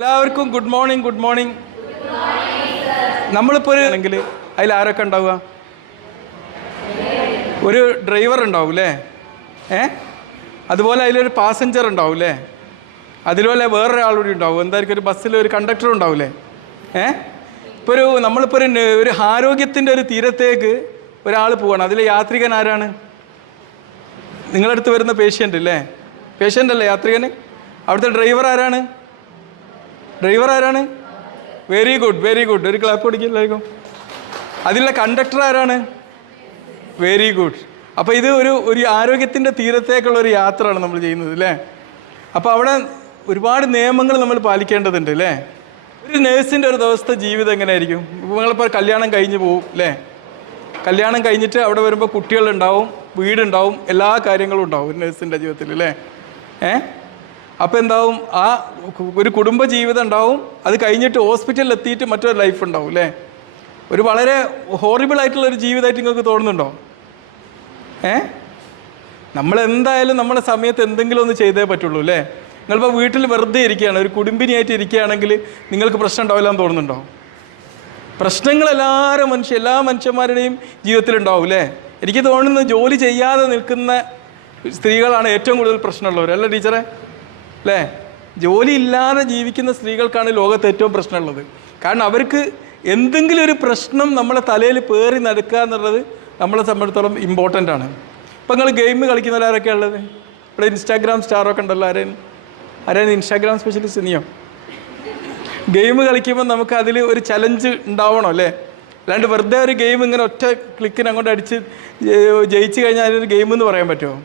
എല്ലാവർക്കും good morning. Good morning. നമ്മളിപ്പോൾ ആണെങ്കിൽ അതിൽ ആരൊക്കെ ഉണ്ടാവുക? ഒരു ഡ്രൈവർ ഉണ്ടാവും അല്ലേ? അതുപോലെ അതിലൊരു പാസഞ്ചർ ഉണ്ടാവും അല്ലേ? അതുപോലെ വേറൊരാളൂടി ഉണ്ടാവും. എന്തായിരിക്കും, ഒരു ബസ്സിൽ ഒരു കണ്ടക്ടർ ഉണ്ടാവില്ലേ? ഇപ്പോൾ നമ്മളിപ്പോൾ ഒരു ആരോഗ്യത്തിൻ്റെ ഒരു തീരത്തേക്ക് ഒരാൾ പോവാണ്. അതിലെ യാത്രികൻ ആരാണ്? നിങ്ങളടുത്ത് വരുന്ന പേഷ്യൻ്റ് അല്ലേ? പേഷ്യൻ്റ് അല്ലേ യാത്രികന്? അവിടുത്തെ ഡ്രൈവർ ആരാണ്? Very good, very good. ഒരു ക്ലാപ്പ് കൊടുക്കില്ലായിരിക്കും. അതിലുള്ള കണ്ടക്ടർ ആരാണ്? Very good. അപ്പോൾ ഇത് ഒരു ആരോഗ്യത്തിൻ്റെ തീരത്തേക്കുള്ള ഒരു യാത്രയാണ് നമ്മൾ ചെയ്യുന്നത് അല്ലേ? അപ്പോൾ അവിടെ ഒരുപാട് നിയമങ്ങൾ നമ്മൾ പാലിക്കേണ്ടതുണ്ട് അല്ലേ? ഒരു നേഴ്സിൻ്റെ ഒരു ദിവസത്തെ ജീവിതം എങ്ങനെയായിരിക്കും? നിങ്ങളിപ്പോൾ കല്യാണം കഴിഞ്ഞ് പോകും അല്ലേ? കല്യാണം കഴിഞ്ഞിട്ട് അവിടെ വരുമ്പോൾ കുട്ടികളുണ്ടാവും, വീടുണ്ടാവും, എല്ലാ കാര്യങ്ങളും ഉണ്ടാവും ഒരു നേഴ്സിൻ്റെ ജീവിതത്തിൽ അല്ലേ? അപ്പോൾ എന്താവും, ആ ഒരു കുടുംബ ജീവിതം ഉണ്ടാവും. അത് കഴിഞ്ഞിട്ട് ഹോസ്പിറ്റലിൽ എത്തിയിട്ട് മറ്റൊരു ലൈഫ് ഉണ്ടാവും അല്ലേ? ഒരു വളരെ ഹോറിബിൾ ആയിട്ടുള്ളൊരു ജീവിതമായിട്ട് നിങ്ങൾക്ക് തോന്നുന്നുണ്ടോ? നമ്മളെന്തായാലും നമ്മുടെ സമയത്ത് എന്തെങ്കിലും ഒന്ന് ചെയ്തേ പറ്റുള്ളൂ അല്ലേ? നിങ്ങളിപ്പോൾ വീട്ടിൽ വെറുതെ ഇരിക്കുകയാണ്, ഒരു കുടുംബിനിയായിട്ട് ഇരിക്കുകയാണെങ്കിൽ നിങ്ങൾക്ക് പ്രശ്നം ഉണ്ടാവില്ല എന്ന് തോന്നുന്നുണ്ടോ? പ്രശ്നങ്ങൾ എല്ലാ മനുഷ്യന്മാരുടെയും ജീവിതത്തിലുണ്ടാവും അല്ലേ? എനിക്ക് തോന്നുന്നത് ജോലി ചെയ്യാതെ നിൽക്കുന്ന സ്ത്രീകളാണ് ഏറ്റവും കൂടുതൽ പ്രശ്നമുള്ളവർ അല്ലേ ടീച്ചറെ? അല്ലേ? ജോലി ഇല്ലാതെ ജീവിക്കുന്ന സ്ത്രീകൾക്കാണ് ലോകത്ത് ഏറ്റവും പ്രശ്നമുള്ളത്. കാരണം അവർക്ക് എന്തെങ്കിലും ഒരു പ്രശ്നം നമ്മളെ തലയിൽ പേറി നടക്കുക എന്നുള്ളത് നമ്മളെ സംബന്ധിച്ചിടത്തോളം ഇമ്പോർട്ടൻ്റ് ആണ്. ഇപ്പം നിങ്ങൾ ഗെയിം കളിക്കുന്നവരാരൊക്കെയാണ് ഉള്ളത്? ഇവിടെ ഇൻസ്റ്റാഗ്രാം സ്റ്റാറൊക്കെ ഉണ്ടല്ലോ. ആരാണ് ഇൻസ്റ്റാഗ്രാം സ്പെഷ്യലിസ്റ്റ്? നീയോ? ഗെയിം കളിക്കുമ്പോൾ നമുക്ക് അതിൽ ഒരു ചലഞ്ച് ഉണ്ടാവണം അല്ലേ? അല്ലാണ്ട് വെറുതെ ഒരു ഗെയിം ഇങ്ങനെ ഒറ്റ ക്ലിക്കിന് അങ്ങോട്ട് അടിച്ച് ജയിച്ചു കഴിഞ്ഞാൽ അതിനൊരു ഗെയിം എന്ന് പറയാൻ പറ്റുമോ?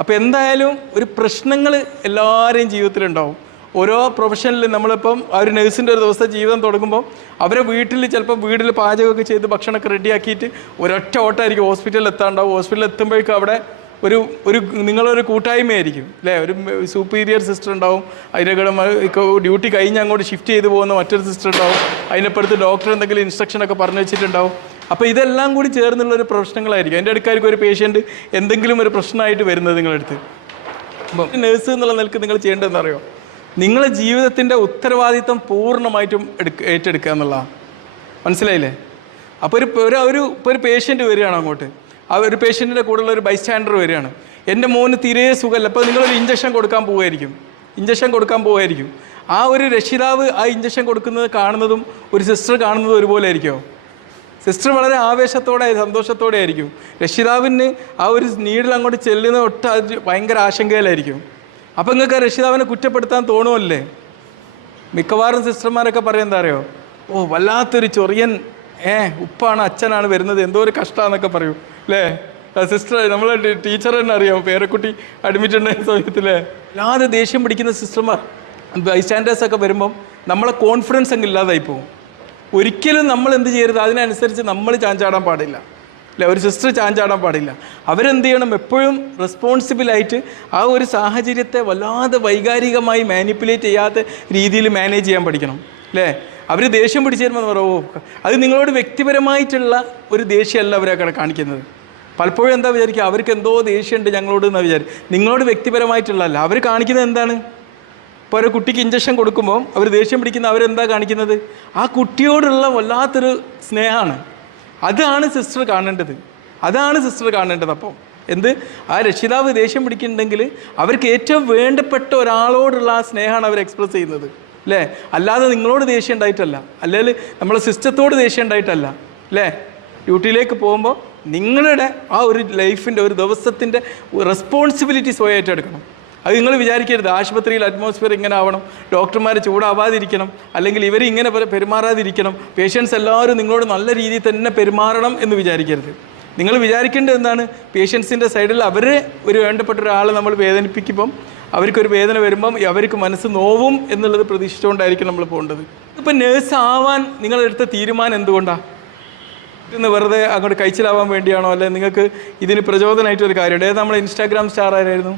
അപ്പോൾ എന്തായാലും ഒരു പ്രശ്നങ്ങൾ എല്ലാവരെയും ജീവിതത്തിലുണ്ടാവും. ഓരോ പ്രൊഫഷനിലും നമ്മളിപ്പം ആ ഒരു നഴ്സിൻ്റെ ഒരു ദിവസത്തെ ജീവിതം തുടങ്ങുമ്പോൾ അവരെ വീട്ടിൽ പാചകമൊക്കെ ചെയ്ത് ഭക്ഷണമൊക്കെ റെഡിയാക്കിയിട്ട് ഒരൊറ്റ ഓട്ടമായിരിക്കും ഹോസ്പിറ്റലിൽ എത്താണ്ടാവും. ഹോസ്പിറ്റലിൽ എത്തുമ്പോഴേക്കും അവിടെ നിങ്ങളൊരു കൂട്ടായ്മയായിരിക്കും അല്ലേ? ഒരു സൂപ്പീരിയർ സിസ്റ്റർ ഉണ്ടാവും, അതിൻ്റെ കൂടെ ഡ്യൂട്ടി കഴിഞ്ഞ് അങ്ങോട്ട് ഷിഫ്റ്റ് ചെയ്ത് പോകുന്ന മറ്റൊരു സിസ്റ്റർ ഉണ്ടാവും, അതിനപ്പുറത്ത് ഡോക്ടർ എന്തെങ്കിലും ഇൻസ്ട്രക്ഷനൊക്കെ പറഞ്ഞു വെച്ചിട്ടുണ്ടാവും. അപ്പോൾ ഇതെല്ലാം കൂടി ചേർന്നുള്ളൊരു പ്രശ്നങ്ങളായിരിക്കും. അതിൻ്റെ അടുക്കാർക്ക് ഒരു പേഷ്യൻറ്റ് എന്തെങ്കിലും ഒരു പ്രശ്നമായിട്ട് വരുന്നത് നിങ്ങളടുത്ത്. അപ്പം നേഴ്സ് എന്നുള്ള നിലക്ക് നിങ്ങൾ ചെയ്യേണ്ടതെന്ന് അറിയോ? നിങ്ങളെ ജീവിതത്തിൻ്റെ ഉത്തരവാദിത്വം പൂർണ്ണമായിട്ടും ഏറ്റെടുക്കുക എന്നുള്ളതാണ്. മനസ്സിലായില്ലേ? അപ്പോൾ ഒരു പേഷ്യൻറ്റ് വരികയാണ് അങ്ങോട്ട്, ആ ഒരു പേഷ്യൻറ്റിൻ്റെ കൂടെയുള്ള ഒരു ബൈസ്റ്റാൻഡർ വരികയാണ്. എൻ്റെ മോന് തീരെ സുഖമല്ല, അപ്പോൾ നിങ്ങളൊരു ഇഞ്ചക്ഷൻ കൊടുക്കാൻ പോവുമായിരിക്കും. ആ ഒരു രക്ഷിതാവ് ആ ഇഞ്ചക്ഷൻ കൊടുക്കുന്നത് കാണുന്നതും ഒരു സിസ്റ്റർ കാണുന്നതും ഒരുപോലെ ആയിരിക്കുമോ? സിസ്റ്റർ വളരെ ആവേശത്തോടെ സന്തോഷത്തോടെ ആയിരിക്കും. രക്ഷിതാവിന് ആ ഒരു നീഡിൽ അങ്ങോട്ട് ചെല്ലുന്ന അത് ഭയങ്കര ആശങ്കയിലായിരിക്കും. അപ്പോൾ നിങ്ങൾക്ക് ആ രക്ഷിതാവിനെ കുറ്റപ്പെടുത്താൻ തോന്നുമല്ലേ? മിക്കവാറും സിസ്റ്റർമാരൊക്കെ പറയാൻ എന്താ അറിയോ? വല്ലാത്തൊരു ചൊറിയൻ ഉപ്പാണ് അച്ഛനാണ് വരുന്നത്, എന്തോ ഒരു കഷ്ടമാണെന്നൊക്കെ പറയൂ അല്ലേ? സിസ്റ്റർ നമ്മളെ ടീച്ചർ തന്നെ അറിയാം, പേരക്കുട്ടി അഡ്മിറ്റ് ഉണ്ടായ സമയത്തില്ലേ അല്ലാതെ ദേഷ്യം പിടിക്കുന്ന സിസ്റ്റർമാർ ബൈസ്റ്റാൻഡേഴ്സൊക്കെ വരുമ്പം നമ്മളെ കോൺഫിഡൻസ് അങ്ങ് ഇല്ലാതായി പോകും. ഒരിക്കലും നമ്മൾ എന്ത് ചെയ്യരുത്, അതിനനുസരിച്ച് നമ്മൾ ചാഞ്ചാടാൻ പാടില്ല അല്ലേ? ഒരു സിസ്റ്റർ ചാഞ്ചാടാൻ പാടില്ല. അവരെന്ത് ചെയ്യണം, എപ്പോഴും റെസ്പോൺസിബിളായിട്ട് ആ ഒരു സാഹചര്യത്തെ വല്ലാതെ വൈകാരികമായി മാനിപ്പുലേറ്റ് ചെയ്യാത്ത രീതിയിൽ മാനേജ് ചെയ്യാൻ പഠിക്കണം അല്ലേ? അവർ ദേഷ്യം പിടിച്ചു തരുമ്പോൾ പറയുമോ, അത് നിങ്ങളോട് വ്യക്തിപരമായിട്ടുള്ള ഒരു ദേഷ്യമല്ല അവരൊക്കെ കാണിക്കുന്നത്. പലപ്പോഴും എന്താ വിചാരിക്കുക, അവർക്ക് എന്തോ ദേഷ്യമുണ്ട് ഞങ്ങളോട് എന്നാണ് വിചാരിക്കും. നിങ്ങളോട് വ്യക്തിപരമായിട്ടുള്ളതല്ല അവർ കാണിക്കുന്നത്. എന്താണ്? ഇപ്പോൾ ഒരു കുട്ടിക്ക് ഇഞ്ചക്ഷൻ കൊടുക്കുമ്പോൾ അവർ ദേഷ്യം പിടിക്കുന്ന അവരെന്താ കാണിക്കുന്നത്? ആ കുട്ടിയോടുള്ള വല്ലാത്തൊരു സ്നേഹമാണ്. അതാണ് സിസ്റ്റർ കാണേണ്ടത്. അപ്പം ആ രക്ഷിതാവ് ദേഷ്യം പിടിക്കുന്നുണ്ടെങ്കിൽ അവർക്ക് ഏറ്റവും വേണ്ടപ്പെട്ട ഒരാളോടുള്ള ആ സ്നേഹമാണ് അവർ എക്സ്പ്രസ് ചെയ്യുന്നത് അല്ലേ? അല്ലാതെ നിങ്ങളോട് ദേഷ്യം ഉണ്ടായിട്ടല്ല, അല്ലെങ്കിൽ നമ്മളെ സിസ്റ്റത്തോട് ദേഷ്യം ഉണ്ടായിട്ടല്ല അല്ലേ? ഡ്യൂട്ടിയിലേക്ക് പോകുമ്പോൾ നിങ്ങളുടെ ആ ഒരു ലൈഫിൻ്റെ ഒരു ദിവസത്തിൻ്റെ റെസ്പോൺസിബിലിറ്റി സ്വയമായിട്ട് എടുക്കണം. അത് നിങ്ങൾ വിചാരിക്കരുത് ആശുപത്രിയിൽ അറ്റ്മോസ്ഫിയർ ഇങ്ങനെ ആവണം, ഡോക്ടർമാർ ചൂടാവാതിരിക്കണം, അല്ലെങ്കിൽ ഇവരിങ്ങനെ പെരുമാറാതിരിക്കണം, പേഷ്യൻസ് എല്ലാവരും നിങ്ങളോട് നല്ല രീതിയിൽ തന്നെ പെരുമാറണം എന്ന് വിചാരിക്കരുത്. നിങ്ങൾ വിചാരിക്കേണ്ടത് എന്താണ്? പേഷ്യൻസിൻ്റെ സൈഡിൽ അവരെ ഒരു വേണ്ടപ്പെട്ട ഒരാളെ നമ്മൾ വേദനിപ്പിക്കുമ്പം അവർക്കൊരു വേദന വരുമ്പം അവർക്ക് മനസ്സ് നോവും എന്നുള്ളത് പ്രതീക്ഷിച്ചുകൊണ്ടായിരിക്കും നമ്മൾ പോകേണ്ടത്. ഇപ്പം നേഴ്സ് ആവാൻ നിങ്ങളെടുത്ത തീരുമാനം എന്തുകൊണ്ടാണ്? ഇന്ന് വെറുതെ അങ്ങോട്ട് കഴിച്ചിലാവാൻ വേണ്ടിയാണോ? അല്ലെങ്കിൽ നിങ്ങൾക്ക് ഇതിന് പ്രചോദനമായിട്ടൊരു കാര്യമുണ്ട്. ഏത് നമ്മളെ ഇൻസ്റ്റാഗ്രാം സ്റ്റാർ ആരായിരുന്നു?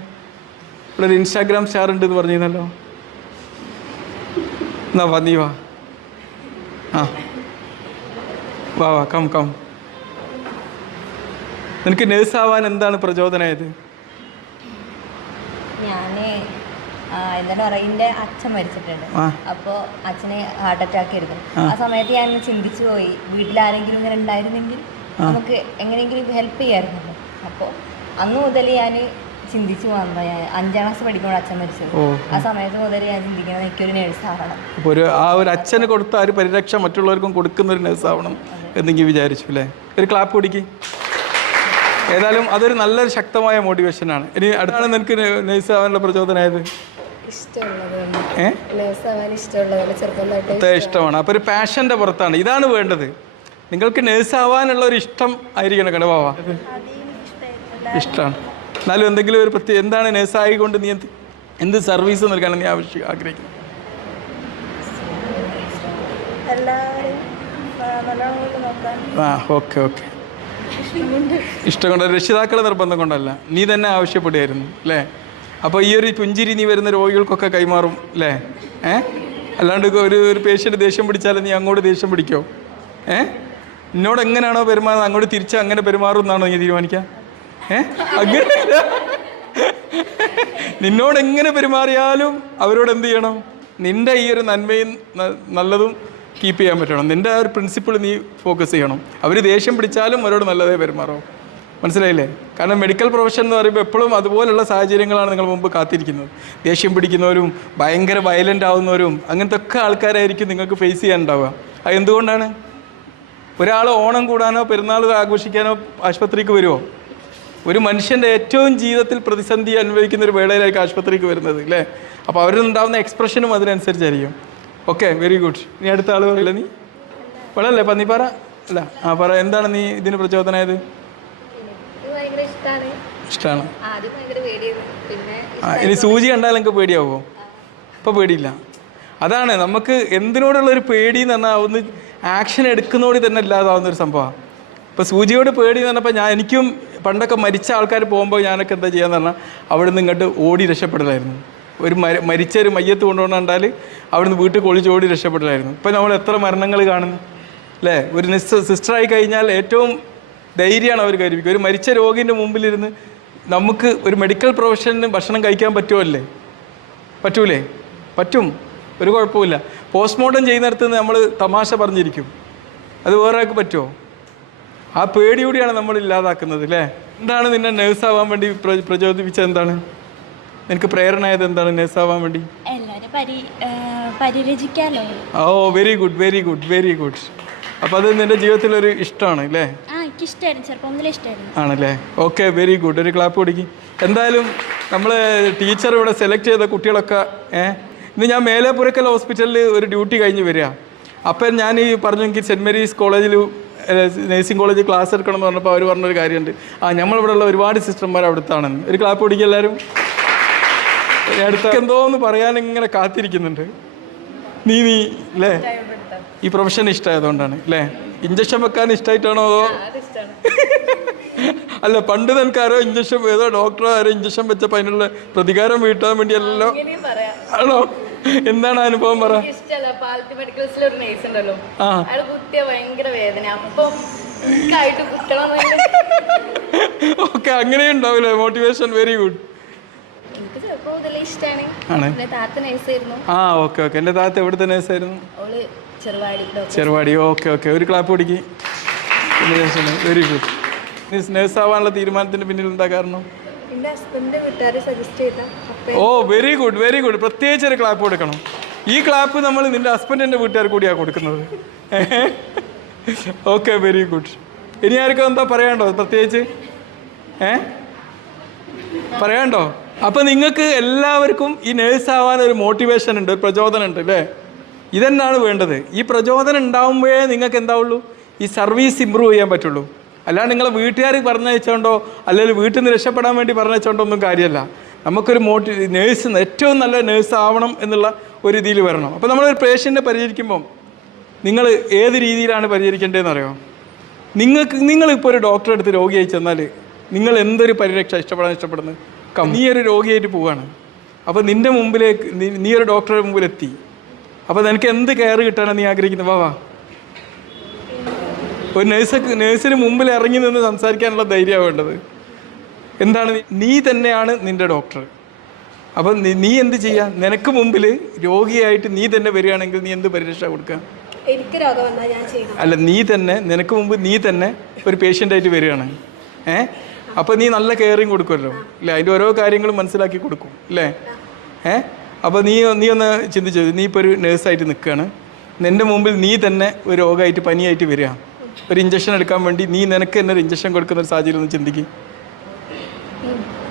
ഇവിടെ ഒരു ഇൻസ്റ്റാഗ്രാം സ്റ്റാർ ഉണ്ട് എന്ന് പറഞ്ഞിരുന്നല്ലോ. എന്നാ വാ, നീ വാ, വാ കം. നിനക്ക് നേഴ്സാവാൻ എന്താണ് പ്രചോദനമായത്? ഞാൻ എന്താണ് പറയുക, എൻ്റെ അച്ഛൻ മരിച്ചിട്ടുണ്ട്. അപ്പോൾ അച്ഛന് ഹാർട്ട് അറ്റാക്ക് ആയിരുന്നു. ആ സമയത്ത് ഞാൻ ചിന്തിച്ചു പോയി, വീട്ടിലാരെങ്കിലും ഇങ്ങനെ ഉണ്ടായിരുന്നെങ്കിൽ നമുക്ക് എങ്ങനെയെങ്കിലും ഹെൽപ്പ് ചെയ്യാമായിരുന്നല്ലോ. അപ്പോൾ അന്ന് മുതൽ ഞാൻ ചിന്തിച്ചു വന്നത്, ഞാൻ 5ാം ക്ലാസ് പഠിക്കുമ്പോൾ അച്ഛൻ മരിച്ചത്. ആ സമയത്ത് മുതൽ ഞാൻ ചിന്തിക്കുന്നത് എനിക്കൊരു നേഴ്സ് ആവണം. ആ ഒരു അച്ഛന് കൊടുത്ത ഒരു പരിരക്ഷ മറ്റുള്ളവർക്കും കൊടുക്കുന്ന ഒരു നേഴ്സ് ആവണം എന്നെങ്കിൽ വിചാരിച്ചു അല്ലേ? ഒരു ക്ലാപ്പ് കൊടുക്കി. ഏതായാലും അതൊരു നല്ലൊരു ശക്തമായ മോട്ടിവേഷനാണ്. ഇനി അടുത്താണ് നിനക്ക് നേഴ്സ് ആവാനുള്ള പ്രചോദനമായത്? ഇഷ്ടമാണ്. അപ്പോൾ ഒരു പാഷൻ്റെ പുറത്താണ്. ഇതാണ് വേണ്ടത്. നിങ്ങൾക്ക് നേഴ്സ് ആവാനുള്ള ഒരു ഇഷ്ടം ആയിരിക്കണം കടവാ. ഇഷ്ടമാണ്. എന്നാലും എന്തെങ്കിലും ഒരു പ്രത്യേക എന്താണ് നേഴ്സായിക്കൊണ്ട് നീ എന്ത് സർവീസ് നൽകാനാണ് നീ ആഗ്രഹിക്കുന്നത്? Okay okay. ഇഷ്ടം കൊണ്ട്, രക്ഷിതാക്കളെ നിർബന്ധം കൊണ്ടല്ല, നീ തന്നെ ആവശ്യപ്പെടുകയായിരുന്നു അല്ലേ? അപ്പോൾ ഈ ഒരു പുഞ്ചിരി നീ വരുന്ന രോഗികൾക്കൊക്കെ കൈമാറും അല്ലേ? അല്ലാണ്ട് ഒരു പേഷ്യൻ്റ് ദേഷ്യം പിടിച്ചാൽ നീ അങ്ങോട്ട് ദേഷ്യം പിടിക്കോ? നിന്നോട് എങ്ങനെയാണോ പെരുമാറുന്നത് അങ്ങോട്ട് തിരിച്ച് അങ്ങനെ പെരുമാറും എന്നാണോ നീ തീരുമാനിക്കുക? അങ്ങനെയല്ല. നിന്നോട് എങ്ങനെ പെരുമാറിയാലും അവരോട് എന്ത് ചെയ്യണം? നിൻ്റെ ഈ ഒരു നന്മയും നല്ലതും കീപ്പ് ചെയ്യാൻ പറ്റണം. നിൻ്റെ ആ ഒരു പ്രിൻസിപ്പിൾ നീ ഫോക്കസ് ചെയ്യണം. അവർ ദേഷ്യം പിടിച്ചാലും അവരോട് നല്ലതേ പെരുമാറും. മനസ്സിലായില്ലേ? കാരണം മെഡിക്കൽ പ്രൊഫഷൻ എന്ന് പറയുമ്പോൾ എപ്പോഴും അതുപോലുള്ള സാഹചര്യങ്ങളാണ് നിങ്ങൾ മുമ്പ് കാത്തിരിക്കുന്നത്. ദേഷ്യം പിടിക്കുന്നവരും ഭയങ്കര വയലൻ്റ് ആവുന്നവരും അങ്ങനത്തെ ഒക്കെ ആൾക്കാരായിരിക്കും നിങ്ങൾക്ക് ഫേസ് ചെയ്യാനുണ്ടാവുക. അത് എന്തുകൊണ്ടാണ്? ഒരാൾ ഓണം കൂടാനോ പെരുന്നാൾ ആഘോഷിക്കാനോ ആശുപത്രിക്ക് വരുമോ? ഒരു മനുഷ്യൻ്റെ ഏറ്റവും ജീവിതത്തിൽ പ്രതിസന്ധി അനുഭവിക്കുന്ന ഒരു വേളയിലായിരിക്കും ആശുപത്രിക്ക് വരുന്നത് അല്ലേ? അപ്പോൾ അവരുണ്ടാവുന്ന എക്സ്പ്രഷനും അതിനനുസരിച്ചായിരിക്കും. Okay, very good. നീ അടുത്ത ആൾ പറയില്ല? നീ വളല്ലേ നീ പറ. അല്ല പറ, എന്താണ് നീ ഇതിന് പ്രചോദനമായത്? ഇഷ്ടമാണ്. ഇനി സൂചി കണ്ടാൽ എനിക്ക് പേടിയാവുമോ? ഇപ്പോൾ പേടിയില്ല. അതാണ് നമുക്ക് എന്തിനോടുള്ളൊരു പേടി എന്ന് പറഞ്ഞാൽ ഒന്ന് ആക്ഷൻ എടുക്കുന്നതോടെ തന്നെ ഇല്ലാതാവുന്നൊരു സംഭവമാണ്. ഇപ്പോൾ സൂചിയോട് പേടി എന്ന് പറഞ്ഞപ്പോൾ എനിക്കും പണ്ടൊക്കെ മരിച്ച ആൾക്കാർ പോകുമ്പോൾ ഞാനൊക്കെ എന്താ ചെയ്യാന്ന് പറഞ്ഞാൽ അവിടെ നിന്ന് ഇങ്ങോട്ട് ഓടി രക്ഷപ്പെടലായിരുന്നു. ഒരു മരിച്ച ഒരു മയ്യത്ത് കൊണ്ടുവന്നാൽ അവിടെ നിന്ന് വീട്ടിൽ കൊളിച്ച് ഓടി രക്ഷപ്പെടലായിരുന്നു. ഇപ്പോൾ നമ്മൾ എത്ര മരണങ്ങൾ കാണുന്നു അല്ലേ? ഒരു സിസ്റ്ററായി കഴിഞ്ഞാൽ ഏറ്റവും ധൈര്യമാണ് അവർ കരുതിക്കുക. ഒരു മരിച്ച രോഗിൻ്റെ മുമ്പിലിരുന്ന് നമുക്ക് ഒരു മെഡിക്കൽ പ്രൊഫഷന് ഭക്ഷണം കഴിക്കാൻ പറ്റുമല്ലേ? പറ്റൂലേ? പറ്റും, ഒരു കുഴപ്പമില്ല. പോസ്റ്റ്മോർട്ടം ചെയ്യുന്നിടത്ത് നമ്മൾ തമാശ പറഞ്ഞിരിക്കും. അത് വേറെ ആൾക്ക് പറ്റുമോ? ആ പേടിയോടെയാണ് നമ്മൾ ഇല്ലാതാക്കുന്നത് അല്ലേ? എന്താണ് നിന്നെ നേഴ്സാവാൻ വേണ്ടി പ്രചോദിപ്പിച്ചത്? എന്താണ് നിനക്ക് പ്രേരണയായത്? എന്താണ് നേഴ്സാവാൻ വേണ്ടി? ഓ, very good, very good, very good. അപ്പോൾ അത് നിൻ്റെ ജീവിതത്തിലൊരു ഇഷ്ടമാണ് അല്ലേ? ആണല്ലേ? Okay, very good. ഒരു ക്ലാപ്പ് കൊടുക്കി. എന്തായാലും നമ്മൾ ടീച്ചർ ഇവിടെ സെലക്ട് ചെയ്ത കുട്ടികളൊക്കെ ഇന്ന് ഞാൻ മേലെപ്പുരക്കൽ ഹോസ്പിറ്റലിൽ ഒരു ഡ്യൂട്ടി കഴിഞ്ഞ് വരിക. അപ്പം ഞാൻ ഈ പറഞ്ഞു എനിക്ക് സെൻറ്റ് മേരീസ് കോളേജിൽ നേഴ്സിംഗ് കോളേജിൽ ക്ലാസ് എടുക്കണം എന്ന് പറഞ്ഞപ്പോൾ അവർ പറഞ്ഞൊരു കാര്യമുണ്ട്. നമ്മളിവിടെ ഉള്ള ഒരുപാട് സിസ്റ്റർമാർ അവിടുത്താണെന്ന്. ഒരു ക്ലാപ്പ് പിടിക്കുക എല്ലാവരും. അടുത്ത എന്തോന്ന് പറയാൻ ഇങ്ങനെ കാത്തിരിക്കുന്നുണ്ട്. നീ അല്ലേ ഈ പ്രൊഫഷൻ ഇഷ്ടമായതുകൊണ്ടാണ് അല്ലേ? ഇഞ്ചക്ഷൻ വെക്കാൻ ഇഷ്ടമായിട്ടാണോ അതോ അല്ല പണ്ട് തനിക്കാരോ ഇഞ്ചക്ഷൻ ഏതോ ഡോക്ടറോ ആരോ ഇഞ്ചക്ഷൻ വെച്ചപ്പോൾ അതിനുള്ള പ്രതികാരം വീട്ടാൻ വേണ്ടിയല്ലോ ആണോ? എന്താണ് അനുഭവം പറ. ഓക്കെ, അങ്ങനെ ഉണ്ടാവില്ലേ motivation? Very good. Okay okay. എൻ്റെ താത്ത എവിടുത്തെ നേഴ്സായിരുന്നു? ചെറുവാടി. Okay okay. ഒരു ക്ലാപ്പ് പിടിക്ക്. Very good. നേഴ്സ് ആവാനുള്ള തീരുമാനത്തിന് പിന്നിൽ എന്താ കാരണം? ഓ, വെരി ഗുഡ്, വെരി ഗുഡ്. പ്രത്യേകിച്ച് ഒരു ക്ലാപ്പ് കൊടുക്കണം. ഈ ക്ലാപ്പ് നമ്മൾ നിന്റെ ഹസ്ബൻഡിൻ്റെ വീട്ടുകാർ കൂടിയാണ് കൊടുക്കുന്നത്. Okay, very good. ഇനി ആർക്കും എന്താ പറയാണ്ടോ പ്രത്യേകിച്ച്? പറയാണ്ടോ? അപ്പം നിങ്ങൾക്ക് എല്ലാവർക്കും ഈ നേഴ്സ് ആവാൻ ഒരു മോട്ടിവേഷൻ ഉണ്ട്, ഒരു പ്രചോദനം ഉണ്ട് അല്ലേ? ഇതെന്നാണ് വേണ്ടത്. ഈ പ്രചോദനം ഉണ്ടാകുമ്പോഴേ നിങ്ങൾക്ക് എന്താവുള്ളൂ, ഈ സർവീസ് ഇമ്പ്രൂവ് ചെയ്യാൻ പറ്റുള്ളൂ. അല്ലാണ്ട് നിങ്ങളെ വീട്ടുകാർ പറഞ്ഞയച്ചോണ്ടോ അല്ലെങ്കിൽ വീട്ടിൽ നിന്ന് രക്ഷപ്പെടാൻ വേണ്ടി പറഞ്ഞയച്ചോണ്ടോ ഒന്നും കാര്യമല്ല. നമുക്കൊരു നേഴ്സ് ഏറ്റവും നല്ല നേഴ്സ് ആവണം എന്നുള്ള ഒരു രീതിയിൽ വരണം. അപ്പോൾ നമ്മളൊരു പേഷ്യൻറ്റിനെ പരിചരിക്കുമ്പം നിങ്ങൾ ഏത് രീതിയിലാണ് പരിചരിക്കേണ്ടതെന്ന് അറിയോ? നിങ്ങളിപ്പോൾ ഒരു ഡോക്ടറെ അടുത്ത് രോഗിയായി ചെന്നാൽ നിങ്ങൾ എന്തൊരു പരിരക്ഷ ഇഷ്ടപ്പെടുന്നത്? നീ ഒരു രോഗിയായിട്ട് പോവുകയാണ്. അപ്പോൾ നിൻ്റെ മുമ്പിലേക്ക് നീ ഒരു ഡോക്ടറുടെ മുമ്പിലെത്തി. അപ്പോൾ നിനക്ക് എന്ത് കെയർ കിട്ടാനാണ് നീ ആഗ്രഹിക്കുന്നത്? വാ ഒരു നേഴ്സിന് മുമ്പിൽ ഇറങ്ങി നിന്ന് സംസാരിക്കാനുള്ള ധൈര്യമാണ് വേണ്ടത്. എന്താണ്? നീ തന്നെയാണ് നിൻ്റെ ഡോക്ടർ. അപ്പം നീ എന്ത് ചെയ്യുക? നിനക്ക് മുമ്പിൽ രോഗിയായിട്ട് നീ തന്നെ വരികയാണെങ്കിൽ നീ എന്ത് പരിരക്ഷ കൊടുക്കുക? എനിക്ക് രോഗം വന്നാൽ ഞാൻ ചെയ്യും. അല്ല, നീ തന്നെ നിനക്ക് മുമ്പ് നീ തന്നെ ഒരു പേഷ്യൻ്റായിട്ട് വരികയാണ്. അപ്പോൾ നീ നല്ല കെയറിങ് കൊടുക്കുമല്ലോ അല്ലേ? അതിൻ്റെ ഓരോ കാര്യങ്ങളും മനസ്സിലാക്കി കൊടുക്കും അല്ലേ? അപ്പോൾ നീ ഒന്ന് ചിന്തിച്ചു, നീ ഇപ്പോൾ ഒരു നേഴ്സായിട്ട് നിൽക്കുകയാണ്. നിൻ്റെ മുമ്പിൽ നീ തന്നെ ഒരു രോഗമായിട്ട് പനിയായിട്ട് വരിക, ഒരു ഇഞ്ചക്ഷൻ എടുക്കാൻ വേണ്ടി നീ നിനക്ക് തന്നെ ഒരു ഇഞ്ചക്ഷൻ കൊടുക്കുന്ന ഒരു സാഹചര്യം ഒന്ന് ചിന്തിക്കും.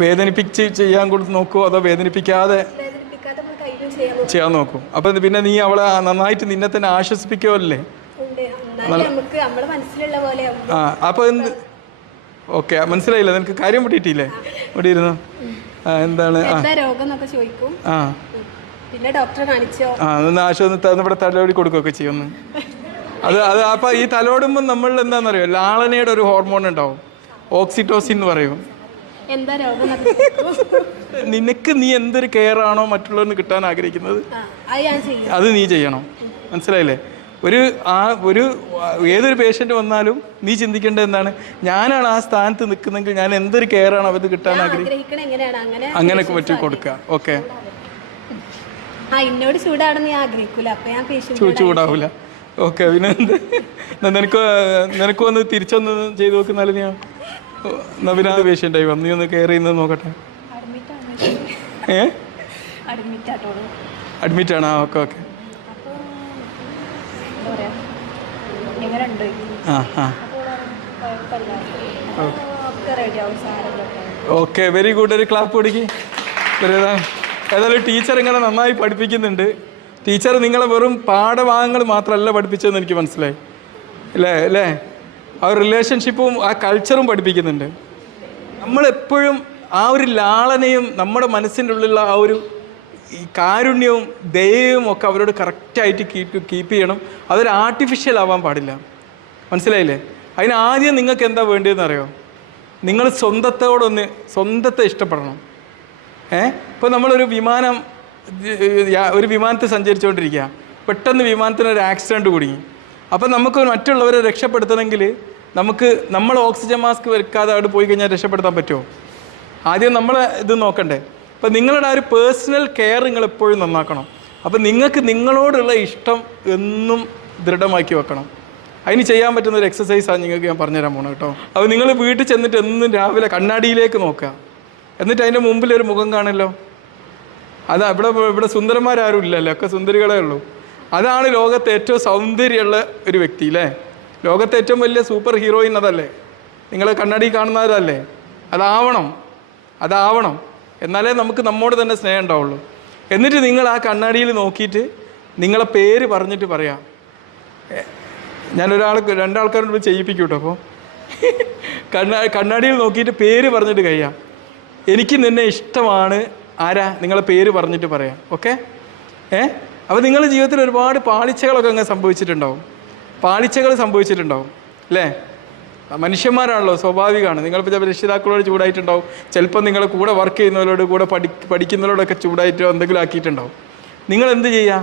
വേദനിപ്പിച്ച് ചെയ്യാൻ കൊടുത്ത് നോക്കുമോ അതോ വേദനിപ്പിക്കാതെ ചെയ്യാൻ നോക്കും? അപ്പം പിന്നെ നീ അവളെ നന്നായിട്ട് നിന്നെ തന്നെ ആശ്വസിപ്പിക്കുമല്ലേ? ആ, അപ്പോൾ എന്ത് ഓക്കെ, മനസ്സിലായില്ല? നിനക്ക് കാര്യം പൊട്ടിയിട്ടില്ലേ? ഇവിടെ ഇരുന്നു. എന്താണ് പിന്നെ ഡോക്ടറെ കാണിച്ചോ? ഒന്ന് ആശ്വാസം ഇവിടെ തലോടി കൊടുക്കുകയൊക്കെ ചെയ്യുന്നു. അത് അപ്പോൾ ഈ തലോടുമ്പോൾ നമ്മൾ എന്താണെന്നറിയോ, ലാളനയുടെ ഒരു ഹോർമോൺ ഉണ്ടാവും, ഓക്സിറ്റോസിൻ എന്ന് പറയും. എന്താ രോഗം? നിനക്ക് നീ എന്തൊരു കെയർ ആണോ മറ്റുള്ളവരിന് കിട്ടാൻ ആഗ്രഹിക്കുന്നത് അത് നീ ചെയ്യണം. മനസ്സിലായില്ലേ? ഒരു ഏതൊരു പേഷ്യൻ്റ് വന്നാലും നീ ചിന്തിക്കേണ്ടത് എന്താണ്, ഞാനാണ് ആ സ്ഥാനത്ത് നിൽക്കുന്നെങ്കിൽ ഞാൻ എന്തൊരു കെയർ ആണ് അവർക്ക് കിട്ടാൻ ആഗ്രഹിക്കുന്നത്, അങ്ങനെ പറ്റി കൊടുക്കുക. ഓക്കെ, എന്നോട് ചൂടാണെന്ന് ഞാൻ ആഗ്രഹിക്കൂല, അപ്പൊ ഞാൻ ചൂടാവൂല. ഓക്കെ, പിന്നെ നിനക്ക് വന്ന് തിരിച്ചൊന്ന് ചെയ്ത് നോക്കുന്നാലും ഞാൻ നവീനാഥ പേഷ്യൻ്റായി വന്നു, നീ ഒന്ന് കെയർ ചെയ്യുന്നത് നോക്കട്ടെ. അഡ്മിറ്റാണ്. ആ, okay okay. Okay, very good. ഒരു ക്ലാപ്പ് കൊടുക്കി. ഏതായാലും ടീച്ചർ ഇങ്ങനെ നന്നായി പഠിപ്പിക്കുന്നുണ്ട്. ടീച്ചർ നിങ്ങളെ വെറും പാഠഭാഗങ്ങൾ മാത്രമല്ല പഠിപ്പിച്ചതെന്ന് എനിക്ക് മനസ്സിലായി അല്ലേ? ആ ഒരു റിലേഷൻഷിപ്പും ആ കൾച്ചറും പഠിപ്പിക്കുന്നുണ്ട്. നമ്മളെപ്പോഴും ആ ഒരു ലാളനയും നമ്മുടെ മനസ്സിൻ്റെ ഉള്ളിലുള്ള ആ ഒരു ഈ കാരുണ്യവും ദയവും ഒക്കെ അവരോട് കറക്റ്റായിട്ട് കീപ്പ് ചെയ്യണം. അതൊരു ആർട്ടിഫിഷ്യൽ ആവാൻ പാടില്ല. മനസ്സിലായില്ലേ? അതിന് ആദ്യം നിങ്ങൾക്ക് എന്താ വേണ്ടതെന്ന് അറിയോ? നിങ്ങൾ സ്വന്തത്തെ ഇഷ്ടപ്പെടണം. ഇപ്പോൾ നമ്മളൊരു വിമാനത്തിൽ സഞ്ചരിച്ചുകൊണ്ടിരിക്കുക, പെട്ടെന്ന് വിമാനത്തിനൊരു ആക്സിഡൻറ്റ് കുടുങ്ങി. അപ്പം നമുക്ക് മറ്റുള്ളവരെ രക്ഷപ്പെടുത്തണമെങ്കിൽ നമ്മൾ ഓക്സിജൻ മാസ്ക് വെക്കാതെ അവിടെ പോയി കഴിഞ്ഞാൽ രക്ഷപ്പെടുത്താൻ പറ്റുമോ? ആദ്യം നമ്മളെ ഇത് നോക്കണ്ടേ? അപ്പം നിങ്ങളുടെ ആ ഒരു പേഴ്സണൽ കെയർ നിങ്ങൾ എപ്പോഴും നന്നാക്കണം. അപ്പം നിങ്ങൾക്ക് നിങ്ങളോടുള്ള ഇഷ്ടം എന്നും ദൃഢമാക്കി വെക്കണം. അതിന് ചെയ്യാൻ പറ്റുന്ന ഒരു എക്സസൈസാണ് നിങ്ങൾക്ക് ഞാൻ പറഞ്ഞുതരാൻ പോകണം കേട്ടോ. അപ്പോൾ നിങ്ങൾ വീട്ടിൽ ചെന്നിട്ട് എന്നും രാവിലെ കണ്ണാടിയിലേക്ക് നോക്കുക. എന്നിട്ട് അതിൻ്റെ മുമ്പിൽ ഒരു മുഖം കാണല്ലോ. അതാ ഇവിടെ സുന്ദരന്മാരാരും ഇല്ലല്ലോ, ഒക്കെ സുന്ദരികളേ ഉള്ളൂ. അതാണ് ലോകത്തെ ഏറ്റവും സൗന്ദര്യമുള്ള ഒരു വ്യക്തി അല്ലേ? ലോകത്തെ ഏറ്റവും വലിയ സൂപ്പർ ഹീറോയിൻ അതല്ലേ? നിങ്ങൾ കണ്ണാടി കാണുന്നവരല്ലേ? അതാവണം. എന്നാലേ നമുക്ക് നമ്മോട് തന്നെ സ്നേഹം ഉണ്ടാവുള്ളൂ. എന്നിട്ട് നിങ്ങൾ ആ കണ്ണാടിയിൽ നോക്കിയിട്ട് നിങ്ങളെ പേര് പറഞ്ഞിട്ട് പറയാം. ഞാൻ രണ്ടാൾക്കാരോട് ചെയ്യിപ്പിക്കും കേട്ടോ. അപ്പോൾ കണ്ണാടിയിൽ നോക്കിയിട്ട് പേര് പറഞ്ഞിട്ട് കഴിയാം. എനിക്ക് നിന്നെ ഇഷ്ടമാണ്. ആരാ? നിങ്ങളെ പേര് പറഞ്ഞിട്ട് പറയാം. ഓക്കെ? അപ്പോൾ നിങ്ങളുടെ ജീവിതത്തിൽ ഒരുപാട് പാളിച്ചകളൊക്കെ അങ്ങ് സംഭവിച്ചിട്ടുണ്ടാവും അല്ലേ? മനുഷ്യന്മാരാണല്ലോ, സ്വാഭാവികമാണ്. നിങ്ങളിപ്പോൾ ചിലപ്പോൾ രക്ഷിതാക്കളോട് ചൂടായിട്ടുണ്ടാവും, ചിലപ്പോൾ നിങ്ങളെ കൂടെ വർക്ക് ചെയ്യുന്നവരോട് കൂടെ പഠിക്കുന്നവരോടൊക്കെ ചൂടായിട്ടോ എന്തെങ്കിലും ആക്കിയിട്ടുണ്ടാവും. നിങ്ങൾ എന്ത് ചെയ്യുക?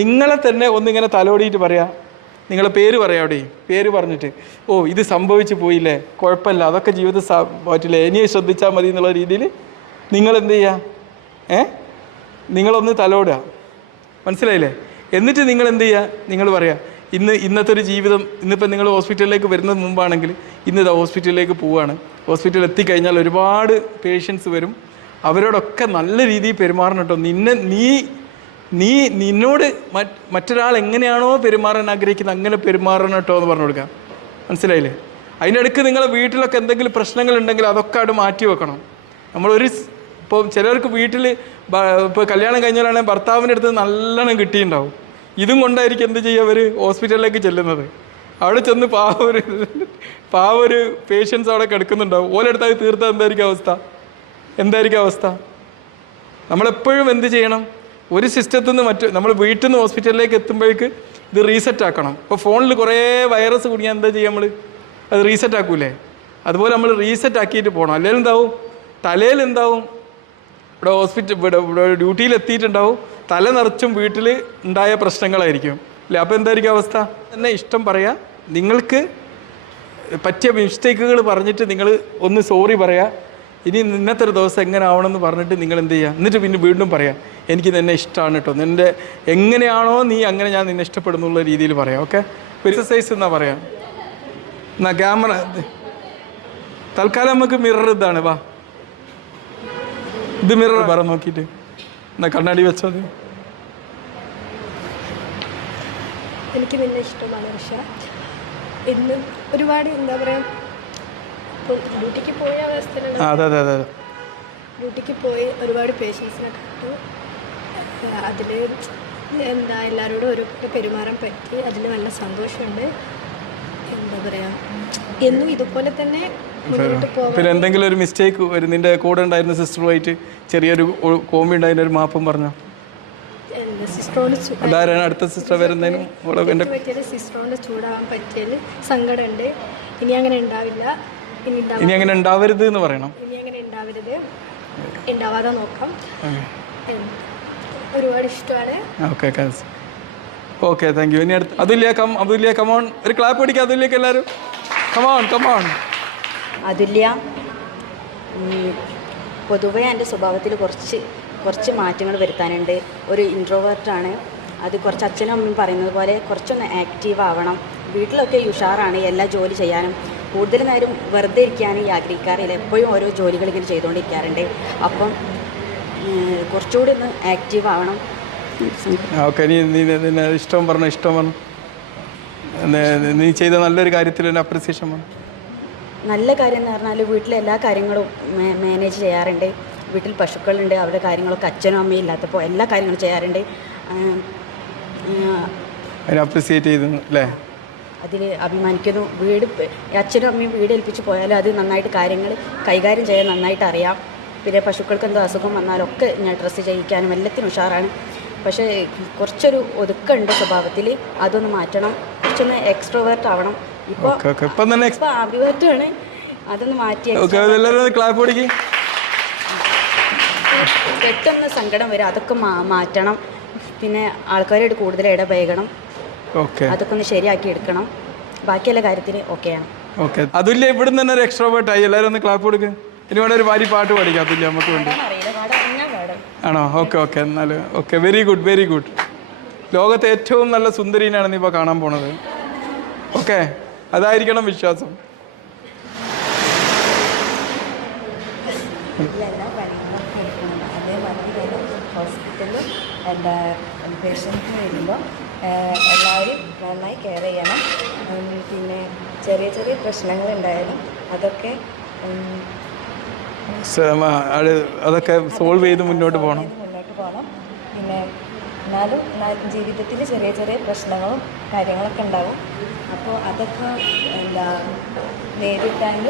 നിങ്ങളെ തന്നെ ഒന്നിങ്ങനെ തലോടിയിട്ട് പറയാം. നിങ്ങളെ പേര് പറയാം. അവിടെ പേര് പറഞ്ഞിട്ട്, ഓ ഇത് സംഭവിച്ചു പോയില്ലേ, കുഴപ്പമില്ല, അതൊക്കെ ജീവിതം പറ്റില്ല, ഇനിയും ശ്രദ്ധിച്ചാൽ മതി എന്നുള്ള രീതിയിൽ നിങ്ങളെന്ത് ചെയ്യുക? നിങ്ങളൊന്ന് തലോടുക. മനസ്സിലായില്ലേ? എന്നിട്ട് നിങ്ങൾ എന്ത് ചെയ്യുക? നിങ്ങൾ പറയുക, ഇന്നത്തെ ഒരു ജീവിതം, ഇന്നിപ്പോൾ നിങ്ങൾ ഹോസ്പിറ്റലിലേക്ക് വരുന്നത് മുമ്പാണെങ്കിൽ ഇന്നിതാ ഹോസ്പിറ്റലിലേക്ക് പോവുകയാണ്. ഹോസ്പിറ്റലിൽ എത്തിക്കഴിഞ്ഞാൽ ഒരുപാട് പേഷ്യൻസ് വരും. അവരോടൊക്കെ നല്ല രീതിയിൽ പെരുമാറണം കേട്ടോ. നിന്നോട് മറ്റൊരാൾ എങ്ങനെയാണോ പെരുമാറാൻ ആഗ്രഹിക്കുന്നത് അങ്ങനെ പെരുമാറണം കേട്ടോ എന്ന് പറഞ്ഞു കൊടുക്കുക. മനസ്സിലായില്ലേ? അതിനിടയ്ക്ക് നിങ്ങളെ വീട്ടിലൊക്കെ എന്തെങ്കിലും പ്രശ്നങ്ങളുണ്ടെങ്കിൽ അതൊക്കെ അവിടെ മാറ്റി വെക്കണം. ഇപ്പോൾ ചിലർക്ക് വീട്ടിൽ ഇപ്പോൾ കല്യാണം കഴിഞ്ഞാലാണെങ്കിൽ ഭർത്താവിൻ്റെ അടുത്ത് നല്ലോണം കിട്ടിയിട്ടുണ്ടാവും. ഇതും കൊണ്ടായിരിക്കും എന്ത് ചെയ്യുക, അവർ ഹോസ്പിറ്റലിലേക്ക് ചെല്ലുന്നത്. അവിടെ ചെന്ന് പാവ ഒരു പേഷ്യൻസ് അവിടെ കിടക്കുന്നുണ്ടാവും. ഓലെടുത്താൽ തീർത്താൽ എന്തായിരിക്കും അവസ്ഥ? നമ്മളെപ്പോഴും എന്ത് ചെയ്യണം? ഒരു സിസ്റ്റത്തിൽ നിന്ന് നമ്മൾ വീട്ടിൽ നിന്ന് ഹോസ്പിറ്റലിലേക്ക് എത്തുമ്പോഴേക്ക് ഇത് റീസെറ്റ് ആക്കണം. ഇപ്പോൾ ഫോണിൽ കുറേ വൈറസ് കുടുങ്ങിയാൽ എന്താ ചെയ്യുക? അത് റീസെറ്റ് ആക്കൂലേ? അതുപോലെ നമ്മൾ റീസെറ്റ് ആക്കിയിട്ട് പോകണം. അല്ലെങ്കിൽ എന്താവും? തലയിൽ എന്താവും? ഇവിടെ ഡ്യൂട്ടിയിൽ എത്തിയിട്ടുണ്ടാവും, തല നിറച്ചും വീട്ടിൽ ഉണ്ടായ പ്രശ്നങ്ങളായിരിക്കും അല്ലേ? അപ്പോൾ എന്തായിരിക്കും അവസ്ഥ? തന്നെ ഇഷ്ടം പറയാം. നിങ്ങൾക്ക് പറ്റിയ മിസ്റ്റേക്കുകൾ പറഞ്ഞിട്ട് നിങ്ങൾ ഒന്ന് സോറി പറയുക. ഇനി ഇന്നത്തെ ഒരു ദിവസം എങ്ങനെ ആവണമെന്ന് പറഞ്ഞിട്ട് നിങ്ങൾ എന്ത് ചെയ്യുക, എന്നിട്ട് പിന്നെ വീണ്ടും പറയാം എനിക്ക് നിന്നെ ഇഷ്ടമാണ് കേട്ടോ, നിൻ്റെ എങ്ങനെയാണോ നീ അങ്ങനെ ഞാൻ നിന്നെ ഇഷ്ടപ്പെടുന്നുള്ള രീതിയിൽ പറയാം. ഓക്കെ, എക്സസൈസ് എന്നാ പറയാം. എന്നാ ക്യാമറ തൽക്കാലം നമുക്ക് മിറർ ഇതാണ്, വാ ഇത് മിറർ പറ നോക്കിയിട്ട്. എന്നാ കണ്ണാടി വെച്ചോ. എനിക്ക് നിന്നെ ഇഷ്ടമാണ് പക്ഷേ ഇന്ന് ഒരുപാട് എന്താ പറയുക, ഇപ്പോൾ ഡ്യൂട്ടിക്ക് പോയ അവസ്ഥയിലുള്ള അതെ അതെ അതെ അതെ ഡ്യൂട്ടിക്ക് പോയി ഒരുപാട് പേഷ്യൻസിനെ കണ്ടു. അതിൽ എന്താ എല്ലാവരോടും ഒരു പെരുമാറാൻ പറ്റി, അതിൽ നല്ല സന്തോഷമുണ്ട്. എന്താ പറയുക, എന്നും ഇതുപോലെ തന്നെ മുന്നോട്ട് പോകാൻ. പിന്നെ എന്തെങ്കിലും ഒരു മിസ്റ്റേക്ക് ഒരു നിൻ്റെ കൂടെ ഉണ്ടായിരുന്ന സിസ്റ്ററുമായിട്ട് ചെറിയൊരു കോമി ഉണ്ടായിരുന്ന ഒരു മാപ്പും പറഞ്ഞോ? സിസ്റ്ററോട് അതാരാണ് അടുത്ത സിസ്റ്റർ വരുന്നതിനും പറ്റിയത്, സിസ്റ്ററോട് ചൂടാവാൻ പറ്റിയതിൽ സങ്കടമുണ്ട്. ഇനി അങ്ങനെ ഉണ്ടാവില്ല, ഇനി അങ്ങനെ ഉണ്ടാവരുത് എന്ന് പറയണം. ഇനി അങ്ങനെ ഉണ്ടാവരുത്, ഉണ്ടാവാതെ നോക്കാം. ഒരുപാട് ഇഷ്ടമാണ്. Okay okay, thank you. ഇനി അടുത്ത് അതുല്യ കമോൺ, ഒരു ക്ലാപ്പ് പിടിക്കുക അതുല്യക്ക് എല്ലാവരും. കമോൺ. അതുല്യ, പൊതുവേ എൻ്റെ സ്വഭാവത്തിൽ കുറച്ച് മാറ്റങ്ങൾ വരുത്താനുണ്ട്. ഒരു ഇൻട്രോവേർട്ടാണ്. അത് കുറച്ച് അച്ഛനും അമ്മയും പറയുന്നത് പോലെ കുറച്ചൊന്ന് ആക്റ്റീവ് ആവണം. വീട്ടിലൊക്കെ ഉഷാറാണ്, എല്ലാ ജോലി ചെയ്യാനും. കൂടുതൽ നേരം വെറുതെ ഇരിക്കാൻ ആഗ്രഹിക്കാറില്ല, എപ്പോഴും ഓരോ ജോലികൾ ഇങ്ങനെ ചെയ്തുകൊണ്ടിരിക്കാറുണ്ട്. അപ്പം കുറച്ചുകൂടി ഒന്ന് ആക്റ്റീവ് ആവണം. ഓക്കെ, നീ ഇഷ്ടം പറഞ്ഞു. നീ ചെയ്ത നല്ലൊരു കാര്യത്തിൽ തന്നെ അപ്രിസിയേഷൻ പറഞ്ഞു. നല്ല കാര്യം എന്ന് പറഞ്ഞാൽ വീട്ടിലെ എല്ലാ കാര്യങ്ങളും മാനേജ് ചെയ്യാറുണ്ട്. വീട്ടിൽ പശുക്കളുണ്ട്, അവരുടെ കാര്യങ്ങളൊക്കെ അച്ഛനും അമ്മയും ഇല്ലാത്തപ്പോൾ എല്ലാ കാര്യങ്ങളും ചെയ്യാറുണ്ട്. അപ്രിസിയേറ്റ് ചെയ്തു അല്ലേ? അതിൽ അഭിമാനിക്കുന്നു. അച്ഛനും അമ്മയും വീട് ഏൽപ്പിച്ച് പോയാലും അത് നന്നായിട്ട് കാര്യങ്ങൾ കൈകാര്യം ചെയ്യാൻ നന്നായിട്ട് അറിയാം. പിന്നെ പശുക്കൾക്ക് എന്തോ അസുഖം വന്നാലൊക്കെ ഞാൻ ഡ്രസ്സ് ചെയ്യിക്കാനും എല്ലാത്തിനും ഉഷാറാണ്. പക്ഷേ കുറച്ചൊരു ഒതുക്കുണ്ട് സ്വഭാവത്തിൽ, അതൊന്ന് മാറ്റണം. കുറച്ചൊന്ന് എക്സ്ട്രോവേർട്ട് ആവണം. ഇപ്പോൾ ആംബിവേർട്ടാണ്, അതൊന്ന് മാറ്റി. പെട്ടെന്ന് സങ്കടം വരും, അതൊക്കെ മാറ്റണം. പിന്നെ ആൾക്കാരോട് കൂടുതൽ ഇടപഴകണം, അതൊക്കെ ഒന്ന് ശരിയാക്കി എടുക്കണം. ബാക്കിയുള്ള കാര്യത്തിന് ഓക്കെയാണ്. ഓക്കെ, അതുല്യ ഇവിടുന്ന് തന്നെ ഒരു എക്സ്ട്രോവേർട്ടായി. എല്ലാവരും ഒന്ന് ക്ലാപ്പ് കൊടുക്കുക. ഇനി വേണ്ട ഒരു ഭാര്യ പാട്ട് പാടിക്കാം അതുല്യ നമുക്ക് വേണ്ടി. ആണോ? ഓക്കെ എന്നാലും ഓക്കെ, വെരി ഗുഡ്. ലോകത്തെ ഏറ്റവും നല്ല സുന്ദരീനാണ് നീ ഇപ്പോൾ കാണാൻ പോണത്. ഓക്കെ, അതായിരിക്കണം വിശ്വാസം. എല്ലാ കാര്യങ്ങളൊക്കെ എടുക്കണം. അതേമാതിരി ഹോസ്പിറ്റലിൽ എന്താ പേഷ്യൻറ്റിന് വരുമ്പോൾ എല്ലാവരും നന്നായി കെയർ ചെയ്യണം. പിന്നെ ചെറിയ പ്രശ്നങ്ങളുണ്ടായാലും അതൊക്കെ സോൾവ് ചെയ്ത് മുന്നോട്ട് പോകണം. പിന്നെ എന്നാലും ജീവിതത്തിൽ ചെറിയ പ്രശ്നങ്ങളും കാര്യങ്ങളൊക്കെ ഉണ്ടാവും. അപ്പോൾ അതൊക്കെ എന്താ നേരിട്ടാൽ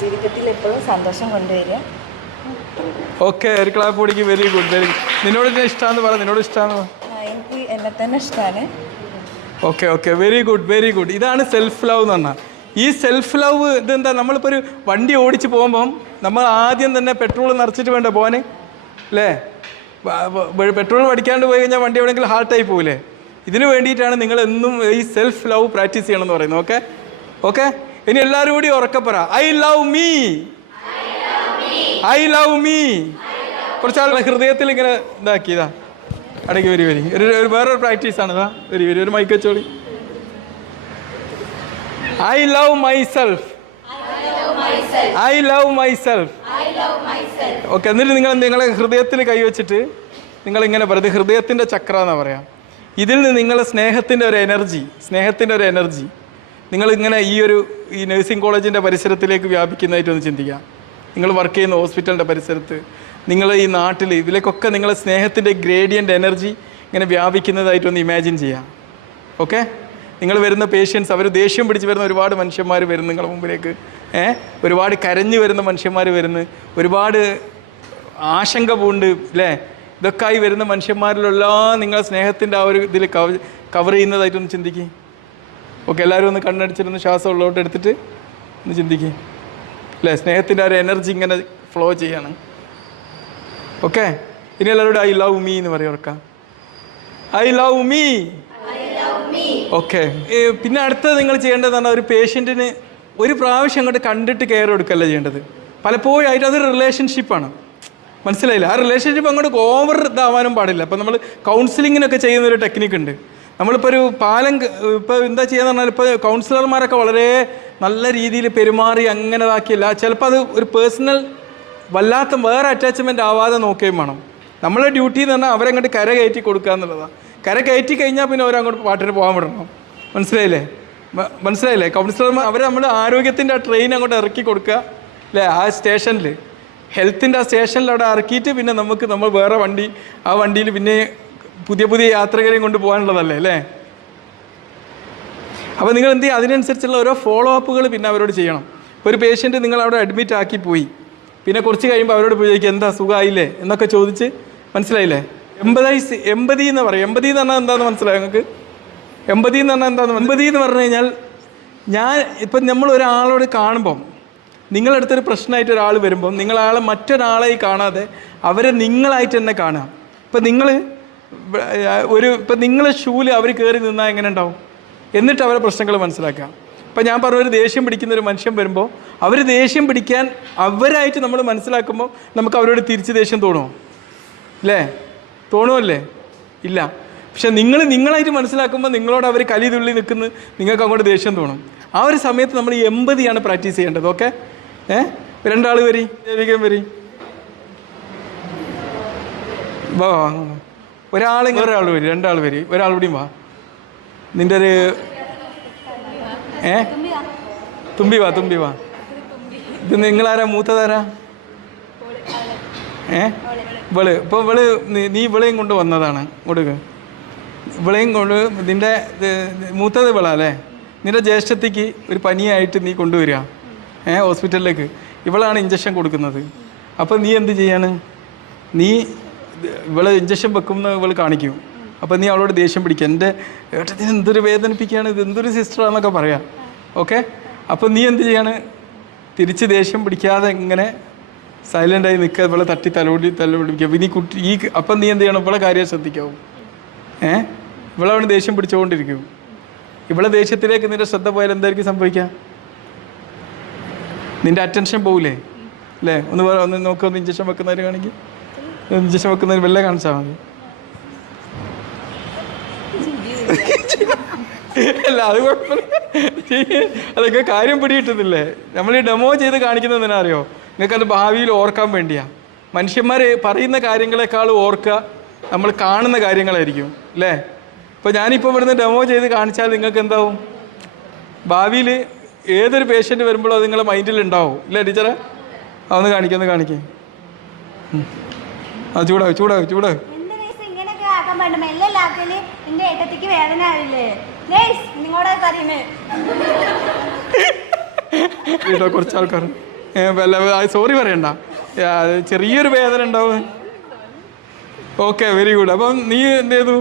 ജീവിതത്തിൽ എപ്പോഴും സന്തോഷം കൊണ്ടുവരിക. ഓക്കെ, ഒരു ക്ലാപ്പ് കൊടുക്കി. Very good. നിന്നോട് ഇഷ്ടമാണെന്ന് പറ. എനിക്ക് എന്നെ തന്നെ ഇഷ്ടമാണ്. Okay, very good. ഇതാണ് സെൽഫ് ലവ് എന്ന് പറഞ്ഞാൽ. ഈ സെൽഫ് ലവ് ഇതെന്താ, നമ്മളിപ്പോൾ ഒരു വണ്ടി ഓടിച്ച് പോകുമ്പം നമ്മൾ ആദ്യം തന്നെ പെട്രോൾ നിറച്ചിട്ട് വേണ്ട പോകാൻ അല്ലേ? പെട്രോൾ പഠിക്കാണ്ട് പോയി കഴിഞ്ഞാൽ വണ്ടി എവിടെയെങ്കിലും ഹാർട്ടായി പോകില്ലേ? ഇതിന് വേണ്ടിയിട്ടാണ് നിങ്ങൾ എന്നും ഈ സെൽഫ് ലവ് പ്രാക്ടീസ് ചെയ്യണമെന്ന് പറയുന്നത്. ഓക്കെ, ഇനി എല്ലാവരും കൂടി ഉറക്കെ പറ, ഐ ലവ് മീ. കുറച്ചാളുടെ ഹൃദയത്തിൽ ഇങ്ങനെ ഇതാക്കിയതാ. അടയ്ക്ക് വരി. വേറൊരു പ്രാക്ടീസാണ്. ഒരു മൈക്ക് വെച്ചോളി. I love myself. ഓക്കെ, എന്നിട്ട് നിങ്ങളെ ഹൃദയത്തിൽ കൈവച്ചിട്ട് നിങ്ങളിങ്ങനെ പറയുന്നത് ഹൃദയത്തിൻ്റെ ചക്ര എന്നാണ് പറയാം. ഇതിൽ നിന്ന് നിങ്ങളെ സ്നേഹത്തിൻ്റെ ഒരു എനർജി നിങ്ങളിങ്ങനെ ഈ നഴ്സിംഗ് കോളേജിൻ്റെ പരിസരത്തിലേക്ക് വ്യാപിക്കുന്നതായിട്ടൊന്ന് ചിന്തിക്കാം. നിങ്ങൾ വർക്ക് ചെയ്യുന്ന ഹോസ്പിറ്റലിൻ്റെ പരിസരത്ത്, നിങ്ങൾ ഈ നാട്ടിൽ, ഇതിലേക്കൊക്കെ നിങ്ങളെ സ്നേഹത്തിൻ്റെ ഗ്രേഡിയൻ്റ് എനർജി ഇങ്ങനെ വ്യാപിക്കുന്നതായിട്ടൊന്ന് ഇമാജിൻ ചെയ്യാം. ഓക്കെ, നിങ്ങൾ വരുന്ന പേഷ്യൻസ്, അവർ ദേഷ്യം പിടിച്ച് വരുന്ന ഒരുപാട് മനുഷ്യന്മാർ വരുന്നു നിങ്ങളുടെ മുമ്പിലേക്ക്. ഒരുപാട് കരഞ്ഞു വരുന്ന മനുഷ്യന്മാർ വരുന്നു, ഒരുപാട് ആശങ്ക പൂണ്ട് അല്ലേ? ഇതൊക്കെ ആയി വരുന്ന മനുഷ്യന്മാരിലെല്ലാം നിങ്ങളെ സ്നേഹത്തിൻ്റെ ആ ഒരു ഇതിൽ കവർ ചെയ്യുന്നതായിട്ടൊന്ന് ചിന്തിക്കുക. ഓക്കെ, എല്ലാവരും ഒന്ന് കണ്ണടിച്ചിട്ടൊന്ന് ശ്വാസം ഉള്ളോട്ട് എടുത്തിട്ട് ഒന്ന് ചിന്തിക്കുക അല്ലേ? സ്നേഹത്തിൻ്റെ ആ ഒരു എനർജി ഇങ്ങനെ ഫ്ലോ ചെയ്യാണ്. ഓക്കെ, ഇനി എല്ലാവരോടും ഐ ലവ് മീ എന്ന് പറയും. ഓർക്കാം, ഐ ലവ് മീ. ഓക്കെ, പിന്നെ അടുത്തത് നിങ്ങൾ ചെയ്യേണ്ടതാണ്, ഒരു പേഷ്യൻറ്റിന് ഒരു പ്രാവശ്യം അങ്ങോട്ട് കണ്ടിട്ട് കെയർ കൊടുക്കല്ല ചെയ്യേണ്ടത്. പലപ്പോഴും ആയിട്ട് അതൊരു റിലേഷൻഷിപ്പാണ്. മനസ്സിലായില്ല? ആ റിലേഷൻഷിപ്പ് അങ്ങോട്ട് ഓവർ ഇതാവാനും പാടില്ല. അപ്പോൾ നമ്മൾ കൗൺസിലിങ്ങിനൊക്കെ ചെയ്യുന്നൊരു ടെക്നിക്കുണ്ട്. നമ്മളിപ്പോൾ ഒരു പാലം ഇപ്പോൾ എന്താ ചെയ്യാന്ന് പറഞ്ഞാൽ, ഇപ്പോൾ കൗൺസിലർമാരൊക്കെ വളരെ നല്ല രീതിയിൽ പെരുമാറി അങ്ങനെ ഇതാക്കിയില്ല. ചിലപ്പോൾ അത് ഒരു പേഴ്സണൽ വല്ലാത്ത വേറെ അറ്റാച്ച്മെൻ്റ് ആവാതെ നോക്കുകയും വേണം. നമ്മളെ ഡ്യൂട്ടി എന്ന് പറഞ്ഞാൽ അവരങ്ങോട്ട് കര കയറ്റി കൊടുക്കുക എന്നുള്ളതാണ്. കര കയറ്റി കഴിഞ്ഞാൽ പിന്നെ അവരങ്ങോട്ട് പാട്ടിന് പോകാൻ വിടണം. മനസ്സിലായില്ലേ? കൗൺസിലർമാർ അവർ നമ്മൾ ആരോഗ്യത്തിൻ്റെ ആ ട്രെയിൻ അങ്ങോട്ട് ഇറക്കി കൊടുക്കുക അല്ലേ, ആ സ്റ്റേഷനിൽ, ഹെൽത്തിൻ്റെ ആ സ്റ്റേഷനിൽ അവിടെ ഇറക്കിയിട്ട് പിന്നെ നമ്മൾ വേറെ വണ്ടി, ആ വണ്ടിയിൽ പിന്നെ പുതിയ പുതിയ യാത്രകരെയും കൊണ്ട് പോകാനുള്ളതല്ലേ അല്ലേ. അപ്പോൾ നിങ്ങൾ എന്ത് ചെയ്യുക, അതിനനുസരിച്ചുള്ള ഓരോ ഫോളോ അപ്പുകൾ പിന്നെ അവരോട് ചെയ്യണം. ഇപ്പോൾ ഒരു പേഷ്യൻറ്റ് നിങ്ങൾ അവിടെ അഡ്മിറ്റ് ആക്കി പോയി, പിന്നെ കുറച്ച് കഴിയുമ്പോൾ അവരോട് പോയി ചോദിക്കുക എന്താ സുഖമായില്ലേ എന്നൊക്കെ ചോദിച്ച്, മനസ്സിലായില്ലേ? എമ്പതി എന്ന് പറയും. എമ്പതി എന്ന് പറഞ്ഞാൽ എന്താണെന്ന് മനസ്സിലായോ നിങ്ങൾക്ക്? എമ്പതി എന്ന് പറഞ്ഞാൽ എന്താണെന്ന്, എമ്പതി എന്ന് പറഞ്ഞു കഴിഞ്ഞാൽ ഇപ്പം നമ്മൾ ഒരാളോട് കാണുമ്പം, നിങ്ങളടുത്തൊരു പ്രശ്നമായിട്ട് ഒരാൾ വരുമ്പം നിങ്ങൾ ആളെ മറ്റൊരാളായി കാണാതെ അവരെ നിങ്ങളായിട്ട് തന്നെ കാണാം. ഇപ്പം നിങ്ങളെ ഷൂല് അവർ കയറി നിന്നാൽ എങ്ങനെ ഉണ്ടാവും? എന്നിട്ട് അവരെ പ്രശ്നങ്ങൾ മനസ്സിലാക്കാം. ഇപ്പം ഞാൻ പറഞ്ഞ ഒരു ദേഷ്യം പിടിക്കുന്ന ഒരു മനുഷ്യൻ വരുമ്പോൾ അവർ ദേഷ്യം പിടിക്കാൻ അവരായിട്ട് നമ്മൾ മനസ്സിലാക്കുമ്പോൾ നമുക്ക് അവരോട് തിരിച്ച് ദേഷ്യം തോന്നുമോ? അല്ലേ? തോന്നുമല്ലേ? ഇല്ല. പക്ഷെ നിങ്ങളായിട്ട് മനസ്സിലാക്കുമ്പോൾ നിങ്ങളോട് അവർ കലി തുള്ളി നിൽക്കുന്ന നിങ്ങൾക്ക് അങ്ങോട്ട് ദേഷ്യം തോന്നും. ആ ഒരു സമയത്ത് നമ്മൾ ഈ എമ്പതിയാണ് പ്രാക്ടീസ് ചെയ്യേണ്ടത്. ഓക്കെ? രണ്ടാൾ വരി, ദേവികം വരി, വാ. ഒരാൾ വരി, രണ്ടാൾ വരി, ഒരാൾ കൂടിയും വാ. നിൻ്റെ ഒരു തുമ്പി വാ. ഇത് നിങ്ങളാരാ? മൂത്തതാരാ? ഇവള് നീ ഇവളെയും കൊണ്ട് വന്നതാണ്. കൊടുക്ക. ഇവളെയും കൊണ്ട് നിൻ്റെ മൂത്തത് ഇവളാ അല്ലേ? നിൻ്റെ ജ്യേഷ്ഠത്തിക്ക് ഒരു പനിയായിട്ട് നീ കൊണ്ടുവരിക ഹോസ്പിറ്റലിലേക്ക്. ഇവളാണ് ഇഞ്ചക്ഷൻ കൊടുക്കുന്നത്. അപ്പോൾ നീ എന്ത് ചെയ്യാണ്? നീ ഇവള് ഇഞ്ചക്ഷൻ വെക്കുന്ന ഇവൾ കാണിക്കും. അപ്പോൾ നീ അവളോട് ദേഷ്യം പിടിക്കുക. എൻ്റെ ഏട്ടത്തിന് എന്തൊരു വേദനിപ്പിക്കുകയാണ്, ഇത് എന്തൊരു സിസ്റ്ററാന്നൊക്കെ പറയാം. ഓക്കെ? അപ്പോൾ നീ എന്ത് ചെയ്യാണ്? തിരിച്ച് ദേഷ്യം പിടിക്കാതെ ഇങ്ങനെ സൈലൻ്റായി നിൽക്കുക. ഇവളെ തട്ടി തലോടിപ്പിക്കുക. ഇനി അപ്പം നീ എന്ത് ചെയ്യണം? ഇവളെ കാര്യം ശ്രദ്ധിക്കാവും. ഇവളവന് ദേഷ്യം പിടിച്ചുകൊണ്ടിരിക്കും. ഇവളെ ദേഷ്യത്തിലേക്ക് നിൻ്റെ ശ്രദ്ധ പോയാൽ എന്തായിരിക്കും സംഭവിക്കുക? നിൻ്റെ അറ്റൻഷൻ പോവില്ലേ അല്ലേ? ഒന്ന് നോക്കുക. ഒന്ന് ഇഞ്ചക്ഷൻ വെക്കുന്നവർ കാണിക്കും. ഇഞ്ചക്ഷൻ വെക്കുന്നവർ വല്ല കാണിച്ചാൽ മതി. അല്ല അത് കുഴപ്പമില്ല. അതൊക്കെ കാര്യം പിടികിട്ടുന്നില്ലേ? നമ്മൾ ഈ ഡെമോ ചെയ്ത് കാണിക്കുന്നത് എന്തിനാ അറിയോ? നിങ്ങൾക്കത് ഭാവിയിൽ ഓർക്കാൻ വേണ്ടിയാണ്. മനുഷ്യന്മാർ പറയുന്ന കാര്യങ്ങളെക്കാൾ ഓർക്കുക നമ്മൾ കാണുന്ന കാര്യങ്ങളായിരിക്കും അല്ലേ? ഇപ്പോൾ ഞാനിപ്പോൾ ഇവിടുന്ന് ഡെമോ ചെയ്ത് കാണിച്ചാൽ നിങ്ങൾക്ക് എന്താവും? ഭാവിയിൽ ഏതൊരു പേഷ്യൻ്റ് വരുമ്പോഴും അത് നിങ്ങളുടെ മൈൻഡിൽ ഉണ്ടാവും ഇല്ലേ ടീച്ചറെ? ഒന്ന് കാണിക്കേ. ആ ചൂടാവും. കുറച്ച് ആൾക്കാർ സോറി പറയണ്ട, ചെറിയൊരു വേദന ഉണ്ടാവും. Okay, very good. അപ്പം നീ എന്ത് ചെയ്തു?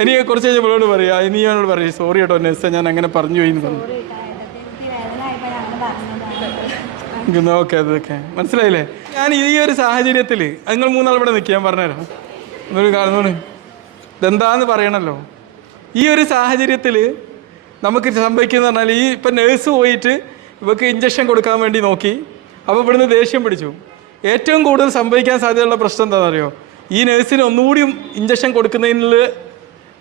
എനിക്ക് കുറച്ച് കഴിഞ്ഞ് ഇവളോട് പറയാം. നീ എന്നോട് പറയും സോറി കേട്ടോ നെസ്, ഞാൻ അങ്ങനെ പറഞ്ഞു പോയി എന്ന് പറഞ്ഞു. ഓക്കെ, അതൊക്കെ മനസ്സിലായില്ലേ? ഞാൻ ഈ ഒരു സാഹചര്യത്തിൽ നിങ്ങൾ മൂന്നാൾ ഇവിടെ നിൽക്കുക, ഞാൻ പറഞ്ഞുതരാം. എന്നൊരു കാണുന്നോണ് ഇതെന്താന്ന് പറയണല്ലോ. ഈ ഒരു സാഹചര്യത്തിൽ നമുക്ക് സംഭവിക്കുന്നത് പറഞ്ഞാൽ, ഈ ഇപ്പം നേഴ്സ് പോയിട്ട് ഇവർക്ക് ഇഞ്ചക്ഷൻ കൊടുക്കാൻ വേണ്ടി നോക്കി, അപ്പോൾ ഇവിടുന്ന് ദേഷ്യം പിടിച്ചു. ഏറ്റവും കൂടുതൽ സംഭവിക്കാൻ സാധ്യതയുള്ള പ്രശ്നം എന്താണെന്ന് അറിയോ? ഈ നേഴ്സിന് ഒന്നുകൂടിയും ഇഞ്ചക്ഷൻ കൊടുക്കുന്നതിനുള്ള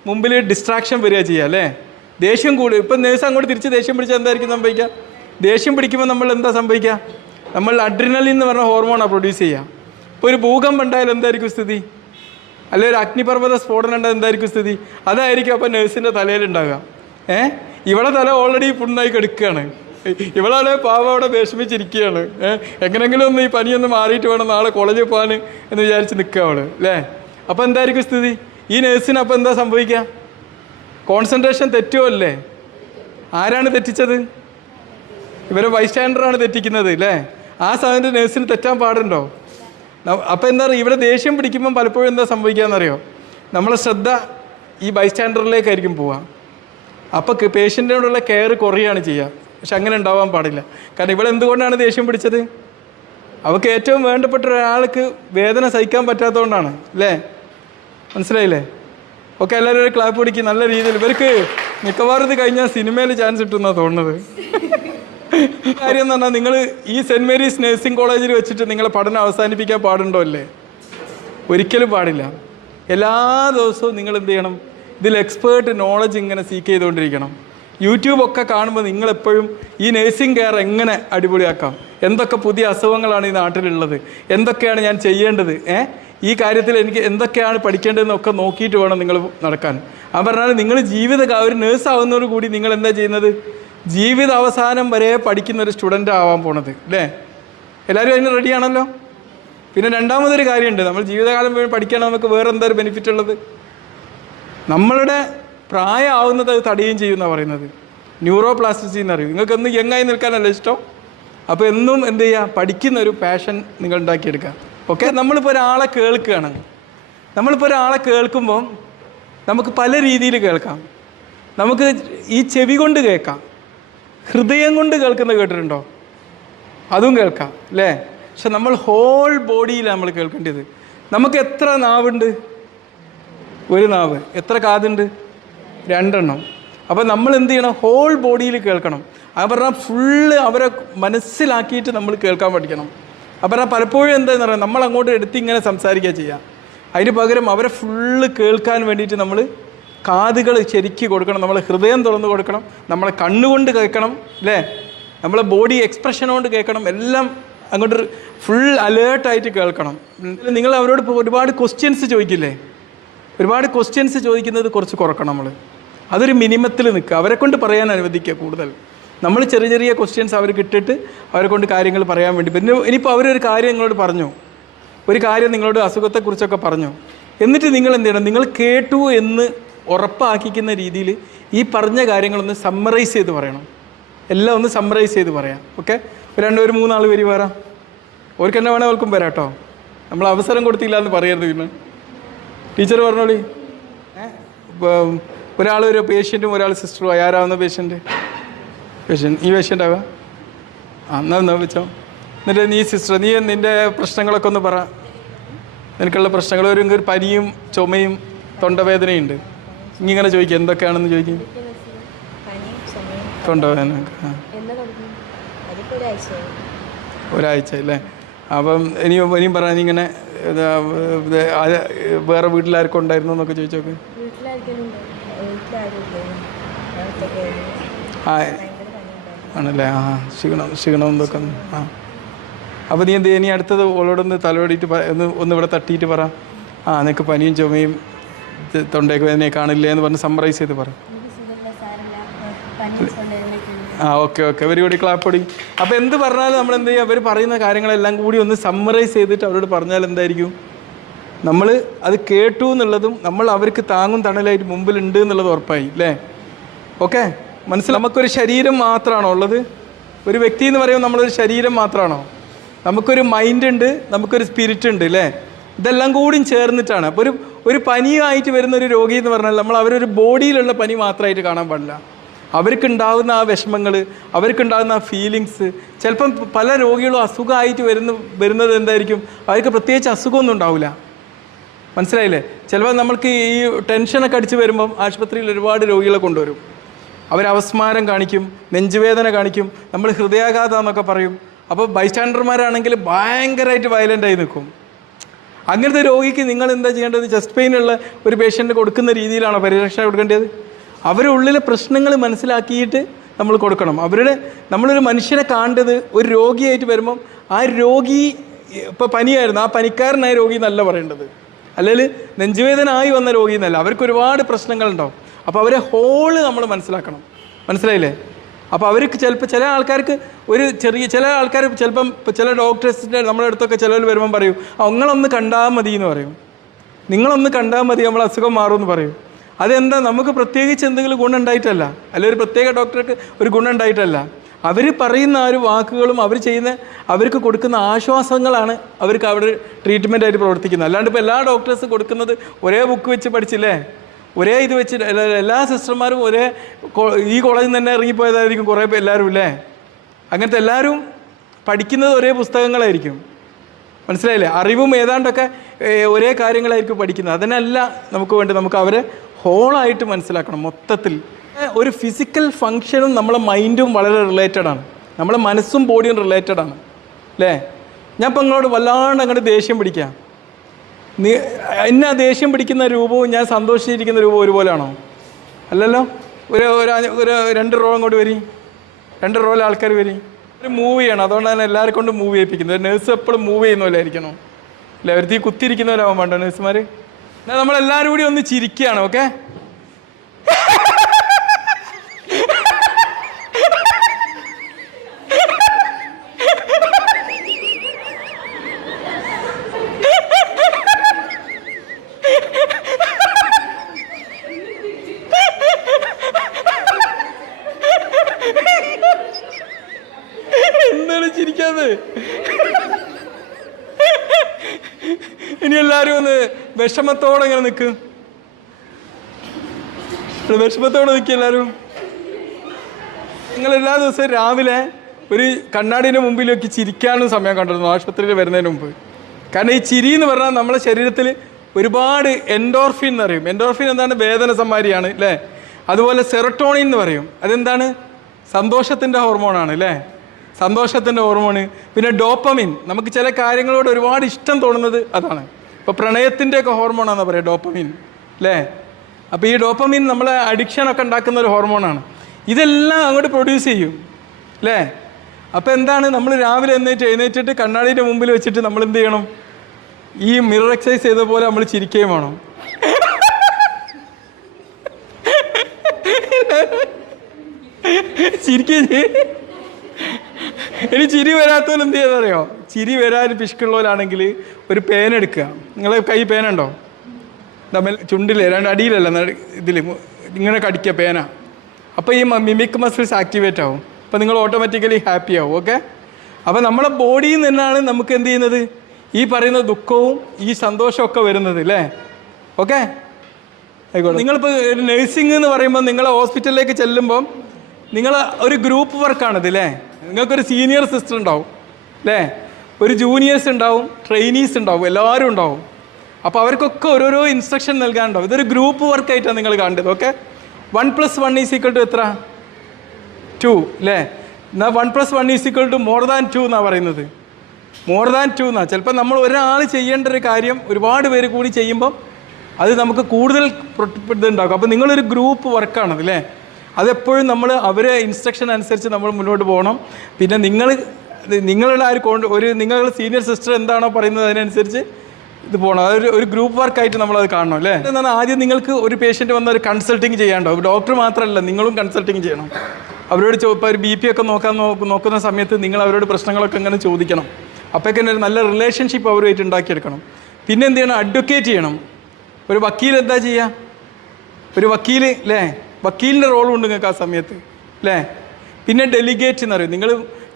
മുമ്പിൽ ഡിസ്ട്രാക്ഷൻ വരിക ചെയ്യുക അല്ലേ? ദേഷ്യം കൂടും. ഇപ്പം നേഴ്സ് അങ്ങോട്ട് തിരിച്ച് ദേഷ്യം പിടിച്ചാൽ എന്തായിരിക്കും സംഭവിക്കുക? ദേഷ്യം പിടിക്കുമ്പോൾ നമ്മൾ എന്താ സംഭവിക്കുക? നമ്മൾ അഡ്രിനലിൻ എന്ന് പറഞ്ഞ ഹോർമോണാണ് പ്രൊഡ്യൂസ് ചെയ്യുക. ഇപ്പോൾ ഒരു ഭൂകമ്പം ഉണ്ടായാൽ എന്തായിരിക്കും സ്ഥിതി? അല്ലെങ്കിൽ ഒരു അഗ്നിപർവ്വത സ്ഫോടനം ഉണ്ടായാൽ എന്തായിരിക്കും സ്ഥിതി? അതായിരിക്കും അപ്പോൾ നേഴ്സിൻ്റെ തലയിലുണ്ടാകുക. ഇവളെ തല ഓൾറെഡി പുണ്ണായി കിടക്കുകയാണ്. ഇവളാണ് പാവം അവിടെ വിഷമിച്ചിരിക്കുകയാണ്. എങ്ങനെങ്കിലും ഒന്ന് ഈ പനിയൊന്ന് മാറിയിട്ട് വേണം നാളെ കോളേജിൽ പോകാൻ എന്ന് വിചാരിച്ച് നിൽക്കുക അവൾ അല്ലേ? അപ്പോൾ എന്തായിരിക്കും സ്ഥിതി? ഈ നേഴ്സിന് അപ്പോൾ എന്താ സംഭവിക്കുക? കോൺസെൻട്രേഷൻ തെറ്റുമല്ലേ? ആരാണ് തെറ്റിച്ചത്? ഇവരെ ബൈസ്റ്റാൻഡറാണ് തെറ്റിക്കുന്നത് അല്ലേ? ആ സമയത്ത് നേഴ്സിന് തെറ്റാൻ പാടുണ്ടോ? അപ്പോൾ എന്താ പറയുക, ഇവിടെ ദേഷ്യം പിടിക്കുമ്പം പലപ്പോഴും എന്താ സംഭവിക്കാമെന്നറിയോ? നമ്മളെ ശ്രദ്ധ ഈ ബൈസ്റ്റാൻഡറിലേക്കായിരിക്കും പോവുക. അപ്പോൾ പേഷ്യൻറ്റിനോടുള്ള കെയർ കുറയുകയാണ് ചെയ്യുക. പക്ഷെ അങ്ങനെ ഉണ്ടാവാൻ പാടില്ല. കാരണം ഇവിടെ എന്തുകൊണ്ടാണ് ദേഷ്യം പിടിച്ചത്? അവൾക്ക് ഏറ്റവും വേണ്ടപ്പെട്ട ഒരാൾക്ക് വേദന സഹിക്കാൻ പറ്റാത്തതുകൊണ്ടാണ് അല്ലേ? മനസ്സിലായില്ലേ? ഓക്കെ, എല്ലാവരും ഒരു ക്ലാപ്പ് പിടിക്കും നല്ല രീതിയിൽ. ഇവർക്ക് മിക്കവാറും ഇത് കഴിഞ്ഞാൽ സിനിമയിൽ ചാൻസ് കിട്ടുമെന്നാണ് തോന്നുന്നത്. കാര്യം എന്ന് പറഞ്ഞാൽ നിങ്ങൾ ഈ സെൻറ്റ് മേരീസ് നഴ്സിംഗ് കോളേജിൽ വെച്ചിട്ട് നിങ്ങളെ പഠനം അവസാനിപ്പിക്കാൻ പാടുണ്ടോ അല്ലേ? ഒരിക്കലും പാടില്ല. എല്ലാ ദിവസവും നിങ്ങൾ എന്ത് ചെയ്യണം? ഇതിൽ എക്സ്പേർട്ട് നോളജ് ഇങ്ങനെ സീക്ക് ചെയ്തുകൊണ്ടിരിക്കണം. യൂട്യൂബൊക്കെ കാണുമ്പോൾ നിങ്ങളെപ്പോഴും ഈ നഴ്സിംഗ് കെയർ എങ്ങനെ അടിപൊളിയാക്കാം, എന്തൊക്കെ പുതിയ അസുഖങ്ങളാണ് ഈ നാട്ടിലുള്ളത്, എന്തൊക്കെയാണ് ഞാൻ ചെയ്യേണ്ടത്, ഈ കാര്യത്തിൽ എനിക്ക് എന്തൊക്കെയാണ് പഠിക്കേണ്ടതെന്നൊക്കെ നോക്കിയിട്ട് വേണം നിങ്ങൾ നടക്കാൻ. ആ പറഞ്ഞാൽ നിങ്ങൾ ഒരു നേഴ്സാവുന്നതോട് കൂടി നിങ്ങൾ എന്താ ചെയ്യുന്നത്? ജീവിത അവസാനം വരെ പഠിക്കുന്ന ഒരു സ്റ്റുഡൻ്റ് ആവാൻ പോണത് അല്ലേ? എല്ലാവരും അതിന് റെഡിയാണല്ലോ. പിന്നെ രണ്ടാമതൊരു കാര്യമുണ്ട്, നമ്മൾ ജീവിതകാലം മുഴുവൻ പഠിക്കുകയാണെങ്കിൽ നമുക്ക് വേറെ എന്താ ഒരു ബെനിഫിറ്റ് ഉള്ളത്? നമ്മളുടെ പ്രായമാവുന്നത് അത് തടയുകയും ചെയ്യുമെന്നാണ് പറയുന്നത്. ന്യൂറോ പ്ലാസ്റ്റിസിറ്റി എന്നറിയും. നിങ്ങൾക്കൊന്ന് യങ്ങായി നിൽക്കാനല്ല ഇഷ്ടം. അപ്പോൾ എന്നും എന്ത് ചെയ്യുക? പഠിക്കുന്ന ഒരു പാഷൻ നിങ്ങൾ ഉണ്ടാക്കിയെടുക്കുക. ഓക്കെ, നമ്മളിപ്പോൾ ഒരാളെ കേൾക്കുകയാണ്. നമ്മളിപ്പോൾ ഒരാളെ കേൾക്കുമ്പോൾ നമുക്ക് പല രീതിയിൽ കേൾക്കാം. നമുക്ക് ഈ ചെവി കൊണ്ട് കേൾക്കാം, ഹൃദയം കൊണ്ട് കേൾക്കുന്നത് കേട്ടിട്ടുണ്ടോ? അതും കേൾക്കാം അല്ലേ? പക്ഷെ നമ്മൾ ഹോൾ ബോഡിയിലാണ് നമ്മൾ കേൾക്കേണ്ടത്. നമുക്ക് എത്ര നാവുണ്ട്? ഒരു നാവ്. എത്ര കാതുണ്ട്? 2 എണ്ണം. അപ്പോൾ നമ്മൾ എന്ത് ചെയ്യണം? ഹോൾ ബോഡിയിൽ കേൾക്കണം. അത് പറഞ്ഞാൽ ഫുള്ള് അവരെ മനസ്സിലാക്കിയിട്ട് നമ്മൾ കേൾക്കാൻ പഠിക്കണം. അത് പറഞ്ഞാൽ പലപ്പോഴും എന്താണെന്ന് പറയുക, നമ്മൾ അങ്ങോട്ട് എടുത്ത് ഇങ്ങനെ സംസാരിക്കുക ചെയ്യുക. അതിന് പകരം അവരെ ഫുള്ള് കേൾക്കാൻ വേണ്ടിയിട്ട് നമ്മൾ കാതുകൾ ശരിക്ക് കൊടുക്കണം, നമ്മൾ ഹൃദയം തുറന്ന് കൊടുക്കണം, നമ്മളെ കണ്ണുകൊണ്ട് കേൾക്കണം അല്ലേ, നമ്മളെ ബോഡി എക്സ്പ്രഷൻ കൊണ്ട് കേൾക്കണം, എല്ലാം അങ്ങോട്ട് ഫുൾ അലേർട്ടായിട്ട് കേൾക്കണം. നിങ്ങൾ അവരോട് ഒരുപാട് ക്വസ്റ്റ്യൻസ് ചോദിക്കില്ലേ? ഒരുപാട് ക്വസ്റ്റ്യൻസ് ചോദിക്കുന്നത് കുറച്ച് കുറക്കണം. നമ്മൾ അതൊരു മിനിമത്തിൽ നിൽക്കുക, അവരെ കൊണ്ട് പറയാൻ അനുവദിക്കുക. കൂടുതൽ നമ്മൾ ചെറിയ ചെറിയ ക്വസ്റ്റ്യൻസ് അവർക്ക് ഇട്ടിട്ട് അവരെ കൊണ്ട് കാര്യങ്ങൾ പറയാൻ വേണ്ടി. പിന്നെ ഇനിയിപ്പോൾ അവരൊരു കാര്യം നിങ്ങളോട് പറഞ്ഞു, ഒരു കാര്യം നിങ്ങളോട് അസുഖത്തെക്കുറിച്ചൊക്കെ പറഞ്ഞു, എന്നിട്ട് നിങ്ങൾ എന്ത് ചെയ്യണം? നിങ്ങൾ കേട്ടു എന്ന് ഉറപ്പാക്കിക്കുന്ന രീതിയിൽ ഈ പറഞ്ഞ കാര്യങ്ങളൊന്ന് സമ്മറൈസ് ചെയ്ത് പറയണം. എല്ലാം ഒന്ന് സമ്മറൈസ് ചെയ്ത് പറയാം. ഓക്കെ, ഒരു 3 ആൾ വരി വരാം. അവർക്ക് എന്നെ വേണേൽ അവർക്കും വരാം കേട്ടോ. നമ്മൾ അവസരം കൊടുത്തില്ല എന്ന് പറയരുത്. പിന്നെ ടീച്ചർ പറഞ്ഞോളി. ഒരാൾ ഒരു പേഷ്യൻറ്റും ഒരാൾ സിസ്റ്ററും. ആരാവുന്ന പേഷ്യൻറ്റ്? ഈ പേഷ്യൻ്റ് ആവാം. എന്നാ വെച്ചോ. എന്നിട്ട് നീ സിസ്റ്റർ, നീ നിൻ്റെ പ്രശ്നങ്ങളൊക്കെ ഒന്ന് പറ. നിനക്കുള്ള പ്രശ്നങ്ങൾ. ഒരു പനിയും ചുമയും തൊണ്ടവേദനയുണ്ട്. ഇങ്ങനെ ചോദിക്കുക, എന്തൊക്കെയാണെന്ന് ചോദിക്കും. തൊണ്ടവേദന ഒരാഴ്ച അല്ലേ? അപ്പം ഇനിയും പറയാൻ ഇങ്ങനെ വേറെ വീട്ടിലാർക്കും ഉണ്ടായിരുന്നു എന്നൊക്കെ ചോദിച്ചോക്കെ. ആണല്ലേ? ക്ഷീണം എന്തൊക്കെ. അപ്പോൾ നീ എന്ത് ഇനി അടുത്തത് ഓളോടൊന്ന് തലോടിയിട്ട് ഒന്ന് ഇവിടെ തട്ടിയിട്ട് പറ. നിനക്ക് പനിയും ചുമയും തൊണ്ടയൊക്കെ വേദനയെ കാണില്ലേ എന്ന് പറഞ്ഞ് സമ്മറൈസ് ചെയ്ത് പറ. Okay, very good. ക്ലാപ്പ് പൊടി. അപ്പോൾ എന്ത് പറഞ്ഞാലും നമ്മൾ എന്ത് ചെയ്യുക? അവർ പറയുന്ന കാര്യങ്ങളെല്ലാം കൂടി ഒന്ന് സമ്മറൈസ് ചെയ്തിട്ട് അവരോട് പറഞ്ഞാൽ എന്തായിരിക്കും? നമ്മൾ അത് കേട്ടു എന്നുള്ളതും നമ്മൾ അവർക്ക് താങ്ങും തണലായിട്ട് മുമ്പിലുണ്ട് എന്നുള്ളത് ഉറപ്പായി അല്ലേ? ഓക്കെ, മനസ്സിലായി. നമുക്കൊരു ശരീരം മാത്രമാണോ ഉള്ളത്? ഒരു വ്യക്തി എന്ന് പറയുമ്പോൾ നമ്മളൊരു ശരീരം മാത്രമാണോ? നമുക്കൊരു മൈൻഡ് ഉണ്ട്, നമുക്കൊരു സ്പിരിറ്റ് ഉണ്ട് അല്ലേ? ഇതെല്ലാം കൂടി ചേർന്നിട്ടാണ്. അപ്പോൾ ഒരു പനിയായിട്ട് വരുന്ന ഒരു രോഗി എന്ന് പറഞ്ഞാൽ നമ്മൾ അവരൊരു ബോഡിയിലുള്ള പനി മാത്രമായിട്ട് കാണാൻ പാടില്ല. അവർക്കുണ്ടാകുന്ന ആ വിഷമങ്ങൾ, അവർക്കുണ്ടാകുന്ന ആ ഫീലിങ്സ്. ചിലപ്പം പല രോഗികളും അസുഖമായിട്ട് വരുന്നത് എന്തായിരിക്കും? അവർക്ക് പ്രത്യേകിച്ച് അസുഖമൊന്നും ഉണ്ടാവില്ല. മനസ്സിലായില്ലേ? ചിലപ്പോൾ നമ്മൾക്ക് ഈ ടെൻഷനൊക്കെ അടിച്ച് വരുമ്പം ആശുപത്രിയിൽ ഒരുപാട് രോഗികളെ കൊണ്ടുവരും. അവരവസ്മാരം കാണിക്കും, നെഞ്ചുവേദന കാണിക്കും, നമ്മൾ ഹൃദയാഘാതം എന്നൊക്കെ പറയും. അപ്പോൾ ബൈസ്റ്റാൻഡർമാരാണെങ്കിൽ ഭയങ്കരമായിട്ട് വയലൻ്റായി നിൽക്കും. അങ്ങനത്തെ രോഗിക്ക് നിങ്ങൾ എന്താ ചെയ്യേണ്ടത്? ചെസ്റ്റ് പെയിനുള്ള ഒരു പേഷ്യൻ്റ് കൊടുക്കുന്ന രീതിയിലാണോ പരിരക്ഷ കൊടുക്കേണ്ടത്? അവരുടെ ഉള്ളിലെ പ്രശ്നങ്ങൾ മനസ്സിലാക്കിയിട്ട് നമ്മൾ കൊടുക്കണം. നമ്മളൊരു മനുഷ്യനെ കാണേണ്ടത് ഒരു രോഗിയായിട്ട് വരുമ്പം ആ രോഗി ഇപ്പോൾ പനിയായിരുന്നു, ആ പനിക്കാരനായ രോഗി എന്നല്ല പറയേണ്ടത്, അല്ലെങ്കിൽ നെഞ്ചുവേദന ആയി വന്ന രോഗി എന്നല്ല. അവർക്ക് ഒരുപാട് പ്രശ്നങ്ങളുണ്ടാവും. അപ്പോൾ അവരെ ഹോള് നമ്മൾ മനസ്സിലാക്കണം. മനസ്സിലായില്ലേ? അപ്പോൾ അവർക്ക് ചിലപ്പോൾ ചില ആൾക്കാർക്ക് ചില ആൾക്കാർ ചിലപ്പം ചില ഡോക്ടേഴ്സിൻ്റെ നമ്മുടെ അടുത്തൊക്കെ ചിലർ വരുമ്പം പറയും, നിങ്ങളൊന്ന് കണ്ടാൽ മതി എന്ന് പറയും. നിങ്ങളൊന്ന് കണ്ടാൽ മതി, നമ്മൾ അസുഖം മാറുമെന്ന് പറയും. അതെന്താ? നമുക്ക് പ്രത്യേകിച്ച് എന്തെങ്കിലും ഗുണം ഉണ്ടായിട്ടല്ല, അല്ലെങ്കിൽ ഒരു പ്രത്യേക ഡോക്ടർക്ക് ഒരു ഗുണം ഉണ്ടായിട്ടല്ല. അവർ പറയുന്ന ആ ഒരു വാക്കുകളും അവർക്ക് കൊടുക്കുന്ന ആശ്വാസങ്ങളാണ് അവർക്ക് അവിടെ ട്രീറ്റ്മെൻറ്റായിട്ട് പ്രവർത്തിക്കുന്നത്. അല്ലാണ്ട് ഇപ്പോൾ എല്ലാ ഡോക്ടേഴ്സും കൊടുക്കുന്നത് ഒരേ ബുക്ക് വെച്ച് പഠിച്ചില്ലേ, ഒരേ ഇത് വെച്ച് എല്ലാ സിസ്റ്റർമാരും ഈ കോളേജിൽ നിന്ന് തന്നെ ഇറങ്ങിപ്പോയതായിരിക്കും കുറേ പേർ എല്ലാവരും ഇല്ലേ. അങ്ങനത്തെ എല്ലാവരും പഠിക്കുന്നത് ഒരേ പുസ്തകങ്ങളായിരിക്കും. മനസ്സിലായില്ലേ? അറിവും ഏതാണ്ടൊക്കെ ഒരേ കാര്യങ്ങളായിരിക്കും പഠിക്കുന്നത്. അതിനല്ല നമുക്ക് വേണ്ടി. നമുക്ക് അവരെ ഹോളായിട്ട് മനസ്സിലാക്കണം മൊത്തത്തിൽ. ഒരു ഫിസിക്കൽ ഫങ്ഷനും നമ്മളെ മൈൻഡും വളരെ റിലേറ്റഡ് ആണ്. നമ്മളെ മനസ്സും ബോഡിയും റിലേറ്റഡ് ആണ് അല്ലേ? ഞാൻ ഇപ്പം നിങ്ങളോട് വല്ലാണ്ട് അങ്ങോട്ട് ദേഷ്യം പിടിക്കാം. എന്നെ ദേഷ്യം പിടിക്കുന്ന രൂപവും ഞാൻ സന്തോഷിച്ചിരിക്കുന്ന രൂപവും ഒരുപോലെയാണോ? അല്ലല്ലോ. ഒരു 2 റോ അങ്ങോട്ട് വരി, 2 റോയിൽ ആൾക്കാർ വരി. ഒരു മൂവിയാണ്, അതുകൊണ്ടാണ് എല്ലാവരെ കൊണ്ടും മൂവ് ചെയ്യിപ്പിക്കുന്നത്. നേഴ്സ് എപ്പോഴും മൂവ് ചെയ്യുന്ന പോലെ ആയിരിക്കണം അല്ലേ? ഒരു കുത്തിരിക്കുന്നവരാവാൻ വേണ്ട നേഴ്സുമാർ. എന്നാൽ നമ്മളെല്ലാവരും കൂടി ഒന്ന് ചിരിക്കുകയാണ്. ഓക്കെ, എന്താണ് ചിരിക്കാതെ? ഇനി എല്ലാവരും ഒന്ന് വിഷമത്തോടെ ഇങ്ങനെ നിൽക്കും. വിഷമത്തോടെ നിൽക്കുക എല്ലാവരും. നിങ്ങൾ എല്ലാ ദിവസവും രാവിലെ ഒരു കണ്ണാടിൻ്റെ മുമ്പിലേക്ക് ചിരിക്കാനും സമയം കണ്ടിരുന്നു ആശുപത്രിയിൽ വരുന്നതിന് മുമ്പ്. കാരണം ഈ ചിരി എന്ന് പറഞ്ഞാൽ നമ്മുടെ ശരീരത്തിൽ ഒരുപാട് എൻഡോർഫിൻ എന്ന് പറയും. എൻഡോർഫിൻ എന്താണ്? വേദന സംഹാരിയാണ് അല്ലേ? അതുപോലെ സെറട്ടോണിൻ എന്ന് പറയും. അതെന്താണ്? സന്തോഷത്തിൻ്റെ ഹോർമോണാണ് അല്ലേ? സന്തോഷത്തിൻ്റെ ഹോർമോണ്. പിന്നെ ഡോപ്പമിൻ, നമുക്ക് ചില കാര്യങ്ങളോട് ഒരുപാട് ഇഷ്ടം തോന്നുന്നത് അതാണ്. ഇപ്പോൾ പ്രണയത്തിൻ്റെയൊക്കെ ഹോർമോണാണെന്ന് പറയാം ഡോപ്പമിൻ അല്ലേ? അപ്പോൾ ഈ ഡോപ്പമിൻ നമ്മളെ അഡിക്ഷനൊക്കെ ഉണ്ടാക്കുന്ന ഒരു ഹോർമോണാണ്. ഇതെല്ലാം അങ്ങോട്ട് പ്രൊഡ്യൂസ് ചെയ്യും അല്ലേ? അപ്പോൾ എന്താണ്? നമ്മൾ രാവിലെ എഴുന്നേറ്റിട്ട് കണ്ണാടിൻ്റെ മുമ്പിൽ വെച്ചിട്ട് നമ്മൾ എന്ത് ചെയ്യണം? ഈ മിറർ എക്സസൈസ് ചെയ്ത പോലെ നമ്മൾ ചിരിക്കുകയും വേണം. ചിരിക്കുകയും ഇനി ചിരി വരാത്തവരും എന്ത് ചെയ്യാന്നറിയോ? ചിരി വരാൻ പിശുക്കുള്ളവരാണെങ്കിൽ ഒരു പേന എടുക്കുക. നിങ്ങളെ കൈ പേനുണ്ടോ? തമ്മിൽ ചുണ്ടിലെ 2 അടിയിലല്ല, ഇതിൽ ഇങ്ങനെ കടിക്കുക പേന. അപ്പോൾ ഈ മിമിക് മസിൽസ് ആക്ടിവേറ്റ് ആവും. അപ്പോൾ നിങ്ങൾ ഓട്ടോമാറ്റിക്കലി ഹാപ്പി ആവും. ഓക്കെ, അപ്പോൾ നമ്മളെ ബോഡിയിൽ നിന്നാണ് നമുക്ക് എന്ത് ചെയ്യുന്നത്? ഈ പറയുന്ന ദുഃഖവും ഈ സന്തോഷമൊക്കെ വരുന്നത് അല്ലേ? ഓക്കെ, ആയിക്കോട്ടെ. നിങ്ങളിപ്പോൾ ഒരു നഴ്സിംഗ് എന്ന് പറയുമ്പോൾ നിങ്ങൾ ഹോസ്പിറ്റലിലേക്ക് ചെല്ലുമ്പം നിങ്ങൾ ഒരു ഗ്രൂപ്പ് വർക്കാണിത് അല്ലേ? നിങ്ങൾക്കൊരു സീനിയർ സിസ്റ്റർ ഉണ്ടാവും അല്ലേ? ഒരു ജൂനിയേഴ്സ് ഉണ്ടാവും, ട്രെയിനീസ് ഉണ്ടാവും, എല്ലാവരും ഉണ്ടാവും. അപ്പോൾ അവർക്കൊക്കെ ഓരോരോ ഇൻസ്ട്രക്ഷൻ നൽകാനുണ്ടാവും. ഇതൊരു ഗ്രൂപ്പ് വർക്കായിട്ടാണ് നിങ്ങൾ കാണേണ്ടത്. ഓക്കെ, 1+1 = എത്ര? 2 അല്ലേ? എന്നാൽ 1+1 = മോർ ദാൻ 2 എന്നാണ് പറയുന്നത്. മോർ ദാൻ 2 എന്നാണ്. ചിലപ്പോൾ നമ്മൾ ഒരാൾ ചെയ്യേണ്ട ഒരു കാര്യം ഒരുപാട് പേര് കൂടി ചെയ്യുമ്പം അത് നമുക്ക് കൂടുതൽ ഇതുണ്ടാക്കും. അപ്പോൾ നിങ്ങളൊരു ഗ്രൂപ്പ് വർക്കാണത് അല്ലേ? അതെപ്പോഴും നമ്മൾ അവരെ ഇൻസ്ട്രക്ഷൻ അനുസരിച്ച് നമ്മൾ മുന്നോട്ട് പോകണം. പിന്നെ നിങ്ങളുടെ നിങ്ങളുടെ സീനിയർ സിസ്റ്റർ എന്താണോ പറയുന്നത് അതിനനുസരിച്ച് ഇത് പോകണം. അതൊരു ഒരു ഗ്രൂപ്പ് വർക്കായിട്ട് നമ്മളത് കാണണം അല്ലേ? എന്നാൽ ആദ്യം നിങ്ങൾക്ക് ഒരു പേഷ്യൻറ്റ് വന്ന ഒരു കൺസൾട്ടിങ് ചെയ്യാനുണ്ടാവും. ഡോക്ടർ മാത്രമല്ല, നിങ്ങളും കൺസൾട്ടിങ് ചെയ്യണം. അവരോട് ഇപ്പോൾ ഒരു BP ഒക്കെ നോക്കുന്ന സമയത്ത് നിങ്ങൾ അവരോട് പ്രശ്നങ്ങളൊക്കെ ഇങ്ങനെ ചോദിക്കണം. അപ്പോഴേക്കും ഒരു നല്ല റിലേഷൻഷിപ്പ് അവരുമായിട്ട് ഉണ്ടാക്കിയെടുക്കണം. പിന്നെ എന്ത് ചെയ്യണം? അഡ്വക്കേറ്റ് ചെയ്യണം. ഒരു വക്കീൽ എന്താ ചെയ്യുക? ഒരു വക്കീൽ അല്ലേ? വക്കീലിൻ്റെ റോളുണ്ട് നിങ്ങൾക്ക് ആ സമയത്ത് അല്ലേ? പിന്നെ ഡെലിഗേറ്റ് എന്ന് പറയും. നിങ്ങൾ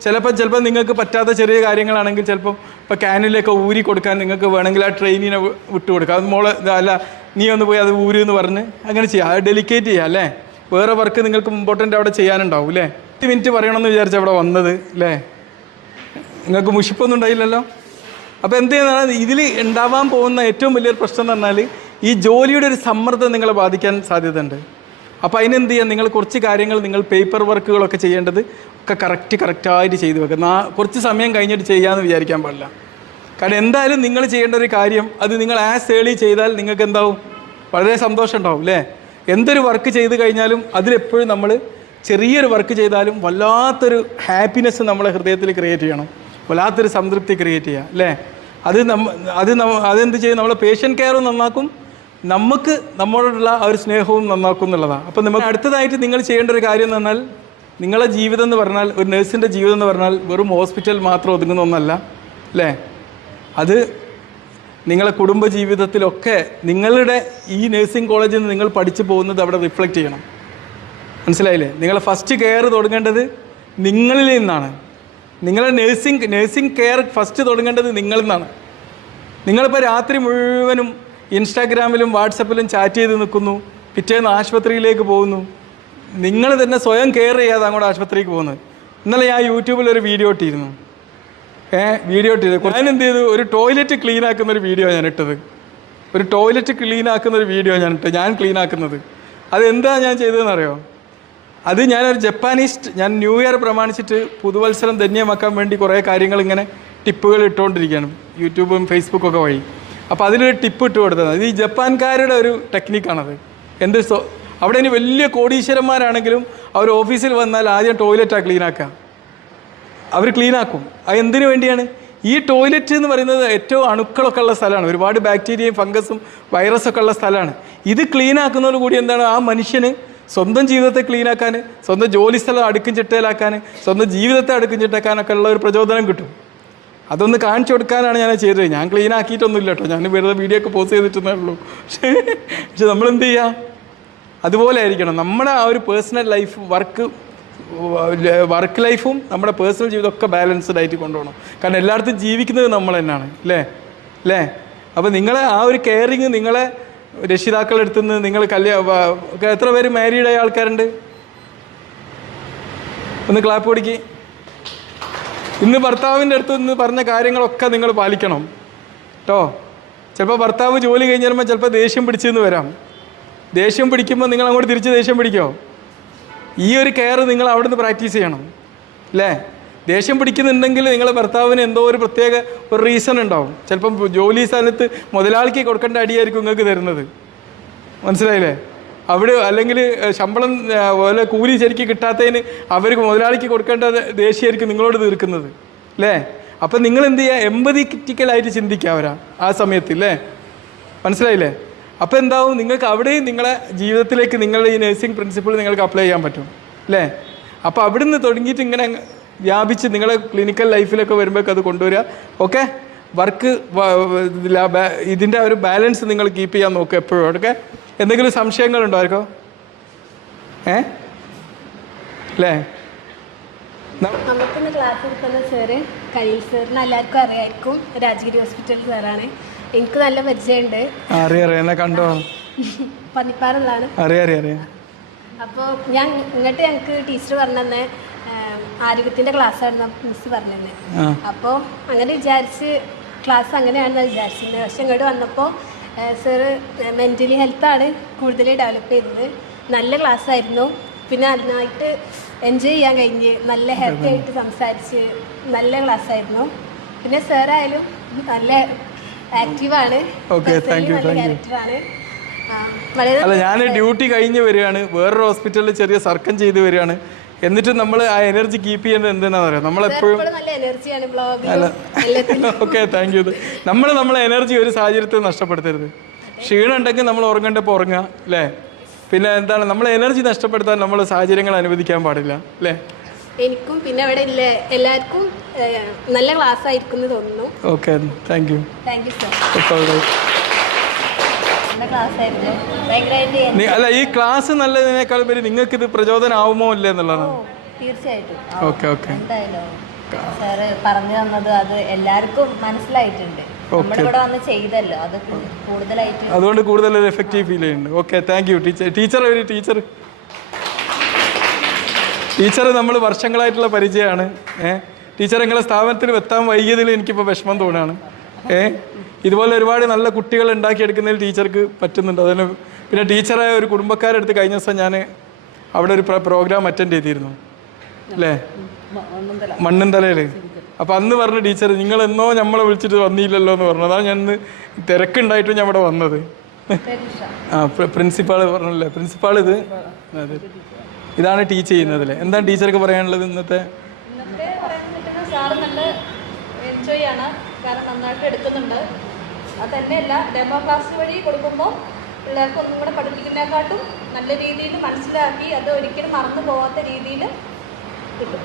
ചിലപ്പോൾ നിങ്ങൾക്ക് പറ്റാത്ത ചെറിയ കാര്യങ്ങളാണെങ്കിൽ ചിലപ്പോൾ ഇപ്പോൾ ക്യാനിലൊക്കെ ഊരി കൊടുക്കാൻ നിങ്ങൾക്ക് വേണമെങ്കിൽ ആ ട്രെയിനിനെ വിട്ടു കൊടുക്കുക. അത് മോളെ അല്ല, നീ ഒന്ന് പോയി അത് ഊരി എന്ന് പറഞ്ഞ് അങ്ങനെ ചെയ്യാം. അത് ഡെലിഗേറ്റ് ചെയ്യുക അല്ലേ? വേറെ വർക്ക് നിങ്ങൾക്ക് ഇമ്പോർട്ടൻ്റ് അവിടെ ചെയ്യാനുണ്ടാവും അല്ലേ? 10 മിനിറ്റ് പറയണമെന്ന് വിചാരിച്ച് അവിടെ വന്നത് അല്ലേ? നിങ്ങൾക്ക് മുഷിപ്പൊന്നും ഉണ്ടായില്ലല്ലോ. അപ്പോൾ എന്ത് ചെയ്യുന്നതാണ് ഇതിൽ ഉണ്ടാവാൻ പോകുന്ന ഏറ്റവും വലിയൊരു പ്രശ്നം എന്ന് പറഞ്ഞാൽ ഈ ജോലിയുടെ ഒരു സമ്മർദ്ദം നിങ്ങളെ ബാധിക്കാൻ സാധ്യതയുണ്ട്. അപ്പോൾ അതിനെന്ത് ചെയ്യാം? നിങ്ങൾ കുറച്ച് കാര്യങ്ങൾ നിങ്ങൾ പേപ്പർ വർക്കുകളൊക്കെ ചെയ്യേണ്ടത് ഒക്കെ കറക്റ്റായിട്ട് ചെയ്തു വെക്കുക. കുറച്ച് സമയം കഴിഞ്ഞിട്ട് ചെയ്യാമെന്ന് വിചാരിക്കാൻ പാടില്ല. കാരണം എന്തായാലും നിങ്ങൾ ചെയ്യേണ്ട ഒരു കാര്യം അത് നിങ്ങൾ ആസ് ഏർലി ചെയ്താൽ നിങ്ങൾക്ക് എന്താവും? വളരെ സന്തോഷം ഉണ്ടാവും അല്ലേ? എന്തൊരു വർക്ക് ചെയ്ത് കഴിഞ്ഞാലും അതിലെപ്പോഴും നമ്മൾ ചെറിയൊരു വർക്ക് ചെയ്താലും വല്ലാത്തൊരു ഹാപ്പിനെസ് നമ്മളെ ഹൃദയത്തിൽ ക്രിയേറ്റ് ചെയ്യണം, വല്ലാത്തൊരു സംതൃപ്തി ക്രിയേറ്റ് ചെയ്യുക അല്ലേ? അതെന്ത് ചെയ്യും? നമ്മളെ പേഷ്യൻ്റ് കെയറും നന്നാക്കും, നമുക്ക് നമ്മളോടുള്ള ആ ഒരു സ്നേഹവും നന്നാക്കും എന്നുള്ളതാണ്. അപ്പോൾ നമുക്ക് അടുത്തതായിട്ട് നിങ്ങൾ ചെയ്യേണ്ട ഒരു കാര്യം എന്ന് പറഞ്ഞാൽ നിങ്ങളെ ജീവിതം എന്ന് പറഞ്ഞാൽ, ഒരു നഴ്സിൻ്റെ ജീവിതം എന്ന് പറഞ്ഞാൽ വെറും ഹോസ്പിറ്റൽ മാത്രം ഒതുങ്ങുന്ന ഒന്നല്ല അല്ലേ? അത് നിങ്ങളെ കുടുംബ ജീവിതത്തിലൊക്കെ നിങ്ങളുടെ ഈ നഴ്സിംഗ് കോളേജിൽ നിന്ന് നിങ്ങൾ പഠിച്ചു പോകുന്നത് അവിടെ റിഫ്ലക്റ്റ് ചെയ്യണം. മനസ്സിലായില്ലേ? നിങ്ങളെ ഫസ്റ്റ് കെയർ തുടങ്ങേണ്ടത് നിങ്ങളിൽ നിന്നാണ്. നിങ്ങളുടെ നഴ്സിംഗ് കെയർ ഫസ്റ്റ് തുടങ്ങേണ്ടത് നിങ്ങളിൽ നിന്നാണ്. നിങ്ങളിപ്പോൾ രാത്രി മുഴുവനും ഇൻസ്റ്റാഗ്രാമിലും വാട്സപ്പിലും ചാറ്റ് ചെയ്ത് നിൽക്കുന്നു, പിറ്റേന്ന് ആശുപത്രിയിലേക്ക് പോകുന്നു. നിങ്ങൾ തന്നെ സ്വയം കെയർ ചെയ്യാതെ അങ്ങോട്ട് ആശുപത്രിക്ക് പോകുന്നത്. ഇന്നലെ ഞാൻ യൂട്യൂബിൽ ഒരു വീഡിയോ ഇട്ടിരുന്നു. ഞാനെന്ത് ചെയ്തു? ഒരു ടോയ്ലറ്റ് ക്ലീൻ ആക്കുന്നൊരു വീഡിയോ ഞാൻ ഇട്ടത്. ഒരു ടോയ്ലറ്റ് ക്ലീൻ ആക്കുന്നൊരു വീഡിയോ ഞാൻ ക്ലീൻ ആക്കുന്നത്. അതെന്താ ഞാൻ ചെയ്തതെന്നറിയോ? അത് ഞാനൊരു ഞാൻ ന്യൂ ഇയർ പ്രമാണിച്ചിട്ട് പുതുവത്സരം ധന്യമാക്കാൻ വേണ്ടി കുറേ കാര്യങ്ങൾ ഇങ്ങനെ ടിപ്പുകൾ ഇട്ടുകൊണ്ടിരിക്കുകയാണ് യൂട്യൂബും ഫേസ്ബുക്കൊക്കെ വഴി. അപ്പോൾ അതിലൊരു ടിപ്പ് ഇട്ട് കൊടുത്തത് ഇത് ഈ ജപ്പാൻകാരുടെ ഒരു ടെക്നിക്കാണത്. അവിടെ ഇനി വലിയ കോടീശ്വരന്മാരാണെങ്കിലും അവർ ഓഫീസിൽ വന്നാൽ ആദ്യം ടോയ്ലറ്റാണ് ക്ലീനാക്കുക. അവർ ക്ലീനാക്കും. അത് എന്തിനു വേണ്ടിയാണ്? ഈ ടോയ്ലറ്റ് എന്ന് പറയുന്നത് ഏറ്റവും അണുക്കളൊക്കെ ഉള്ള സ്ഥലമാണ്. ഒരുപാട് ബാക്ടീരിയയും ഫംഗസും വൈറസൊക്കെ ഉള്ള സ്ഥലമാണ്. ഇത് ക്ലീനാക്കുന്നതോട് കൂടി എന്താണ് ആ മനുഷ്യന് സ്വന്തം ജീവിതത്തെ ക്ലീനാക്കാൻ, സ്വന്തം ജോലി സ്ഥലം അടുക്കും ചിട്ടയിലാക്കാൻ, സ്വന്തം ജീവിതത്തെ അടുക്കും ചിട്ടക്കാനൊക്കെ ഉള്ള ഒരു പ്രചോദനം കിട്ടും. അതൊന്ന് കാണിച്ചു കൊടുക്കാനാണ് ഞാൻ ചെയ്തത്. ഞാൻ ക്ലീൻ ആക്കിയിട്ടൊന്നുമില്ല കേട്ടോ, ഞാൻ വെറുതെ വീഡിയോ ഒക്കെ പോസ്റ്റ് ചെയ്തിട്ടേ ഉള്ളൂ. പക്ഷെ നമ്മളെന്ത് ചെയ്യുക? അതുപോലെ ആയിരിക്കണം നമ്മുടെ ആ ഒരു പേഴ്സണൽ ലൈഫ്, വർക്ക് ലൈഫും നമ്മുടെ പേഴ്സണൽ ജീവിതമൊക്കെ ബാലൻസ്ഡ് ആയിട്ട് കൊണ്ടുപോകണം. കാരണം എല്ലായിടത്തും ജീവിക്കുന്നത് നമ്മൾ തന്നെയാണ്, അല്ലേ? അപ്പോൾ നിങ്ങളെ ആ ഒരു കെയറിങ് നിങ്ങളെ രക്ഷിതാക്കളുടെ അടുത്ത് നിന്ന് നിങ്ങൾ എത്ര പേര് മാരീഡ് ആയ ആൾക്കാരുണ്ട്? ഒന്ന് ക്ലാപ്പ് കൊടുക്കി. ഇന്ന് ഭർത്താവിൻ്റെ അടുത്ത് നിന്ന് പറഞ്ഞ കാര്യങ്ങളൊക്കെ നിങ്ങൾ പാലിക്കണം കേട്ടോ. ചിലപ്പോൾ ഭർത്താവ് ജോലി കഴിഞ്ഞ് വരുമ്പോൾ ചിലപ്പോൾ ദേഷ്യം പിടിച്ചെന്ന് വരാം. ദേഷ്യം പിടിക്കുമ്പോൾ നിങ്ങൾ അങ്ങോട്ട് തിരിച്ച് ദേഷ്യം പിടിക്കുമോ? ഈ ഒരു കെയർ നിങ്ങൾ അവിടെ നിന്ന് പ്രാക്ടീസ് ചെയ്യണം, അല്ലേ? ദേഷ്യം പിടിക്കുന്നുണ്ടെങ്കിൽ നിങ്ങളെ ഭർത്താവിന് എന്തോ ഒരു പ്രത്യേക ഒരു റീസൺ ഉണ്ടാവും. ചിലപ്പം ജോലി സ്ഥലത്ത് മുതലാളിക്ക് കൊടുക്കേണ്ട അടിയായിരിക്കും നിങ്ങൾക്ക് തരുന്നത്, മനസ്സിലായില്ലേ? അവിടെ അല്ലെങ്കിൽ ശമ്പളം പോലെ കൂലി ശരിക്കും കിട്ടാത്തതിന് അവർക്ക് മുതലാളിക്ക് കൊടുക്കേണ്ട ദേഷ്യമായിരിക്കും നിങ്ങളോട് തീർക്കുന്നത്, അല്ലേ? അപ്പം നിങ്ങൾ എന്ത് ചെയ്യുക? എമ്പതിറ്റിക്കലായിട്ട് ചിന്തിക്കുക അവരാ ആ സമയത്ത്, അല്ലേ? മനസ്സിലായില്ലേ? അപ്പോൾ എന്താവും? നിങ്ങൾക്ക് അവിടെയും നിങ്ങളെ ജീവിതത്തിലേക്ക് നിങ്ങളുടെ ഈ നഴ്സിംഗ് പ്രിൻസിപ്പിൾ നിങ്ങൾക്ക് അപ്ലൈ ചെയ്യാൻ പറ്റും, അല്ലേ? അപ്പോൾ അവിടെ നിന്ന് തുടങ്ങിയിട്ട് ഇങ്ങനെ വ്യാപിച്ച് നിങ്ങളെ ക്ലിനിക്കൽ ലൈഫിലൊക്കെ വരുമ്പോഴേക്കും അത് കൊണ്ടുവരിക. ഓക്കെ, വർക്ക് ഇതിൻ്റെ ഒരു ബാലൻസ് നിങ്ങൾ കീപ്പ് ചെയ്യാൻ നോക്കുക എപ്പോഴും. ഓക്കെ, എന്തെങ്കിലും സംശയങ്ങളുണ്ടോ ആർക്കോ? അല്ലേ? നമുക്കിന്ന് ക്ലാസ് എടുക്കുന്ന സാറ് കലീൽ സാറിന് എല്ലാവർക്കും അറിയായിരിക്കും. രാജഗിരി ഹോസ്പിറ്റൽ സാറാണ്. എനിക്ക് നല്ല പരിചയമുണ്ട്. അറിയാം, കണ്ടോ? പന്നിപ്പാറുള്ളതാണ്. അറിയാം. അപ്പോൾ ഞങ്ങൾക്ക് ടീച്ചർ പറഞ്ഞെന്ന് ആരോഗ്യത്തിൻ്റെ ക്ലാസ്സായിരുന്നു മിസ് പറഞ്ഞത്. അപ്പോൾ അങ്ങനെ വിചാരിച്ച് ക്ലാസ് അങ്ങനെയാണെന്ന് വിചാരിച്ചിരുന്നത്. പക്ഷെ ഇങ്ങോട്ട് വന്നപ്പോൾ സാറ് മെൻ്റലി ഹെൽത്താണ് കൂടുതൽ ഡെവലപ്പ് ചെയ്തത്. നല്ല ക്ലാസ്സായിരുന്നു. പിന്നെ അതിനായിട്ട് എൻജോയ് ചെയ്യാൻ കഴിഞ്ഞ് നല്ല ഹാപ്പി ആയിട്ട് സംസാരിച്ച് നല്ല ക്ലാസ്സായിരുന്നു. പിന്നെ സാറായാലും നല്ല ആക്റ്റീവാണ്, ക്യാരക്ടറാണ്. അല്ല, ഞാൻ ഡ്യൂട്ടി കഴിഞ്ഞ് വരികയാണ്, വേറൊരു ഹോസ്പിറ്റലിൽ ചെറിയ സർക്കം ചെയ്ത് വരികയാണ്. എന്നിട്ട് നമ്മൾ ആ എനർജി കീപ്പ് ചെയ്യേണ്ടത് എന്തിനാണെന്ന് അറിയാം? നമ്മളെപ്പോഴും ഓക്കെ, താങ്ക് യു. നമ്മളെ എനർജി ഒരു സാഹചര്യത്തിൽ നഷ്ടപ്പെടുത്തരുത്. ക്ഷീണം ഉണ്ടെങ്കിൽ നമ്മൾ ഉറങ്ങേണ്ടപ്പോൾ ഉറങ്ങുക, അല്ലേ? പിന്നെ എന്താണ്, നമ്മളെ എനർജി നഷ്ടപ്പെടുത്താൻ നമ്മൾ സാഹചര്യങ്ങൾ അനുവദിക്കാൻ പാടില്ല, അല്ലേ? എനിക്കും പിന്നെ അവിടെ എല്ലാവർക്കും നല്ല ക്ലാസ് ആയിരിക്കും എന്ന് തോന്നുന്നു. Okay, thank you sir. അല്ല, ഈ ക്ലാസ് നല്ലതിനേക്കാൾ പേര് നിങ്ങൾക്ക് ഇത് പ്രചോദനമാവുമോ ഇല്ലേ എന്നുള്ളതാണ്. തീർച്ചയായിട്ടും. ഓക്കെ. എന്തായാലും സാറ് പറഞ്ഞു തന്നത് അത് എല്ലാവർക്കും മനസ്സിലായിട്ടുണ്ട്. നമ്മളിവിടെ വന്ന് ചെയ്തല്ലോ, അത് കൂടുതലായിട്ട് അതുകൊണ്ട് കൂടുതൽ എഫക്റ്റീവ് ഫീൽ ചെയ്യുന്നുണ്ട്. ഓക്കെ, താങ്ക് യു ടീച്ചർ നമ്മൾ വർഷങ്ങളായിട്ടുള്ള പരിചയമാണ്. ടീച്ചർ നിങ്ങളെ സ്ഥാപനത്തിൽ എത്താൻ വൈകിയതിൽ എനിക്കിപ്പോൾ വിഷമം തോന്നുകയാണ്. ഇതുപോലെ ഒരുപാട് നല്ല കുട്ടികൾ ഉണ്ടാക്കിയെടുക്കുന്നതിൽ ടീച്ചർക്ക് പറ്റുന്നുണ്ട്. അതിന് പിന്നെ ടീച്ചറായ ഒരു കുടുംബക്കാരുടെ അടുത്ത് കഴിഞ്ഞ ദിവസം ഞാൻ അവിടെ ഒരു പ്രോഗ്രാം അറ്റൻഡ് ചെയ്തിരുന്നു, അല്ലേ? മണ്ണുന്തലയിൽ. അപ്പോൾ അന്ന് പറഞ്ഞു ടീച്ചർ, നിങ്ങളെന്നോ നമ്മളെ വിളിച്ചിട്ട് വന്നില്ലല്ലോ എന്ന് പറഞ്ഞു. അതാണ് ഞാൻ ഇന്ന് തിരക്കുണ്ടായിട്ടും ഞാൻ ഇവിടെ വന്നത്. പ്രിൻസിപ്പാൾ പറഞ്ഞല്ലേ, പ്രിൻസിപ്പാൾ ഇത് അതെ, ഇതാണ് ടീച്ച് ചെയ്യുന്നതല്ലേ. എന്താണ് ടീച്ചർക്ക് പറയാനുള്ളത്? ഇന്നത്തെ സാറ് നല്ല എൻജോയ് ആണ്, കാരണം നന്നായിട്ട് എടുക്കുന്നുണ്ട്. അത് തന്നെയല്ല, ഡെമോ ക്ലാസ് വഴി കൊടുക്കുമ്പോൾ പിള്ളേർക്ക് ഒന്നും കൂടെ പഠിപ്പിക്കുന്നതിനെക്കാട്ടും നല്ല രീതിയിൽ മനസ്സിലാക്കി അത് ഒരിക്കലും മറന്നു പോകാത്ത രീതിയിൽ കിട്ടും.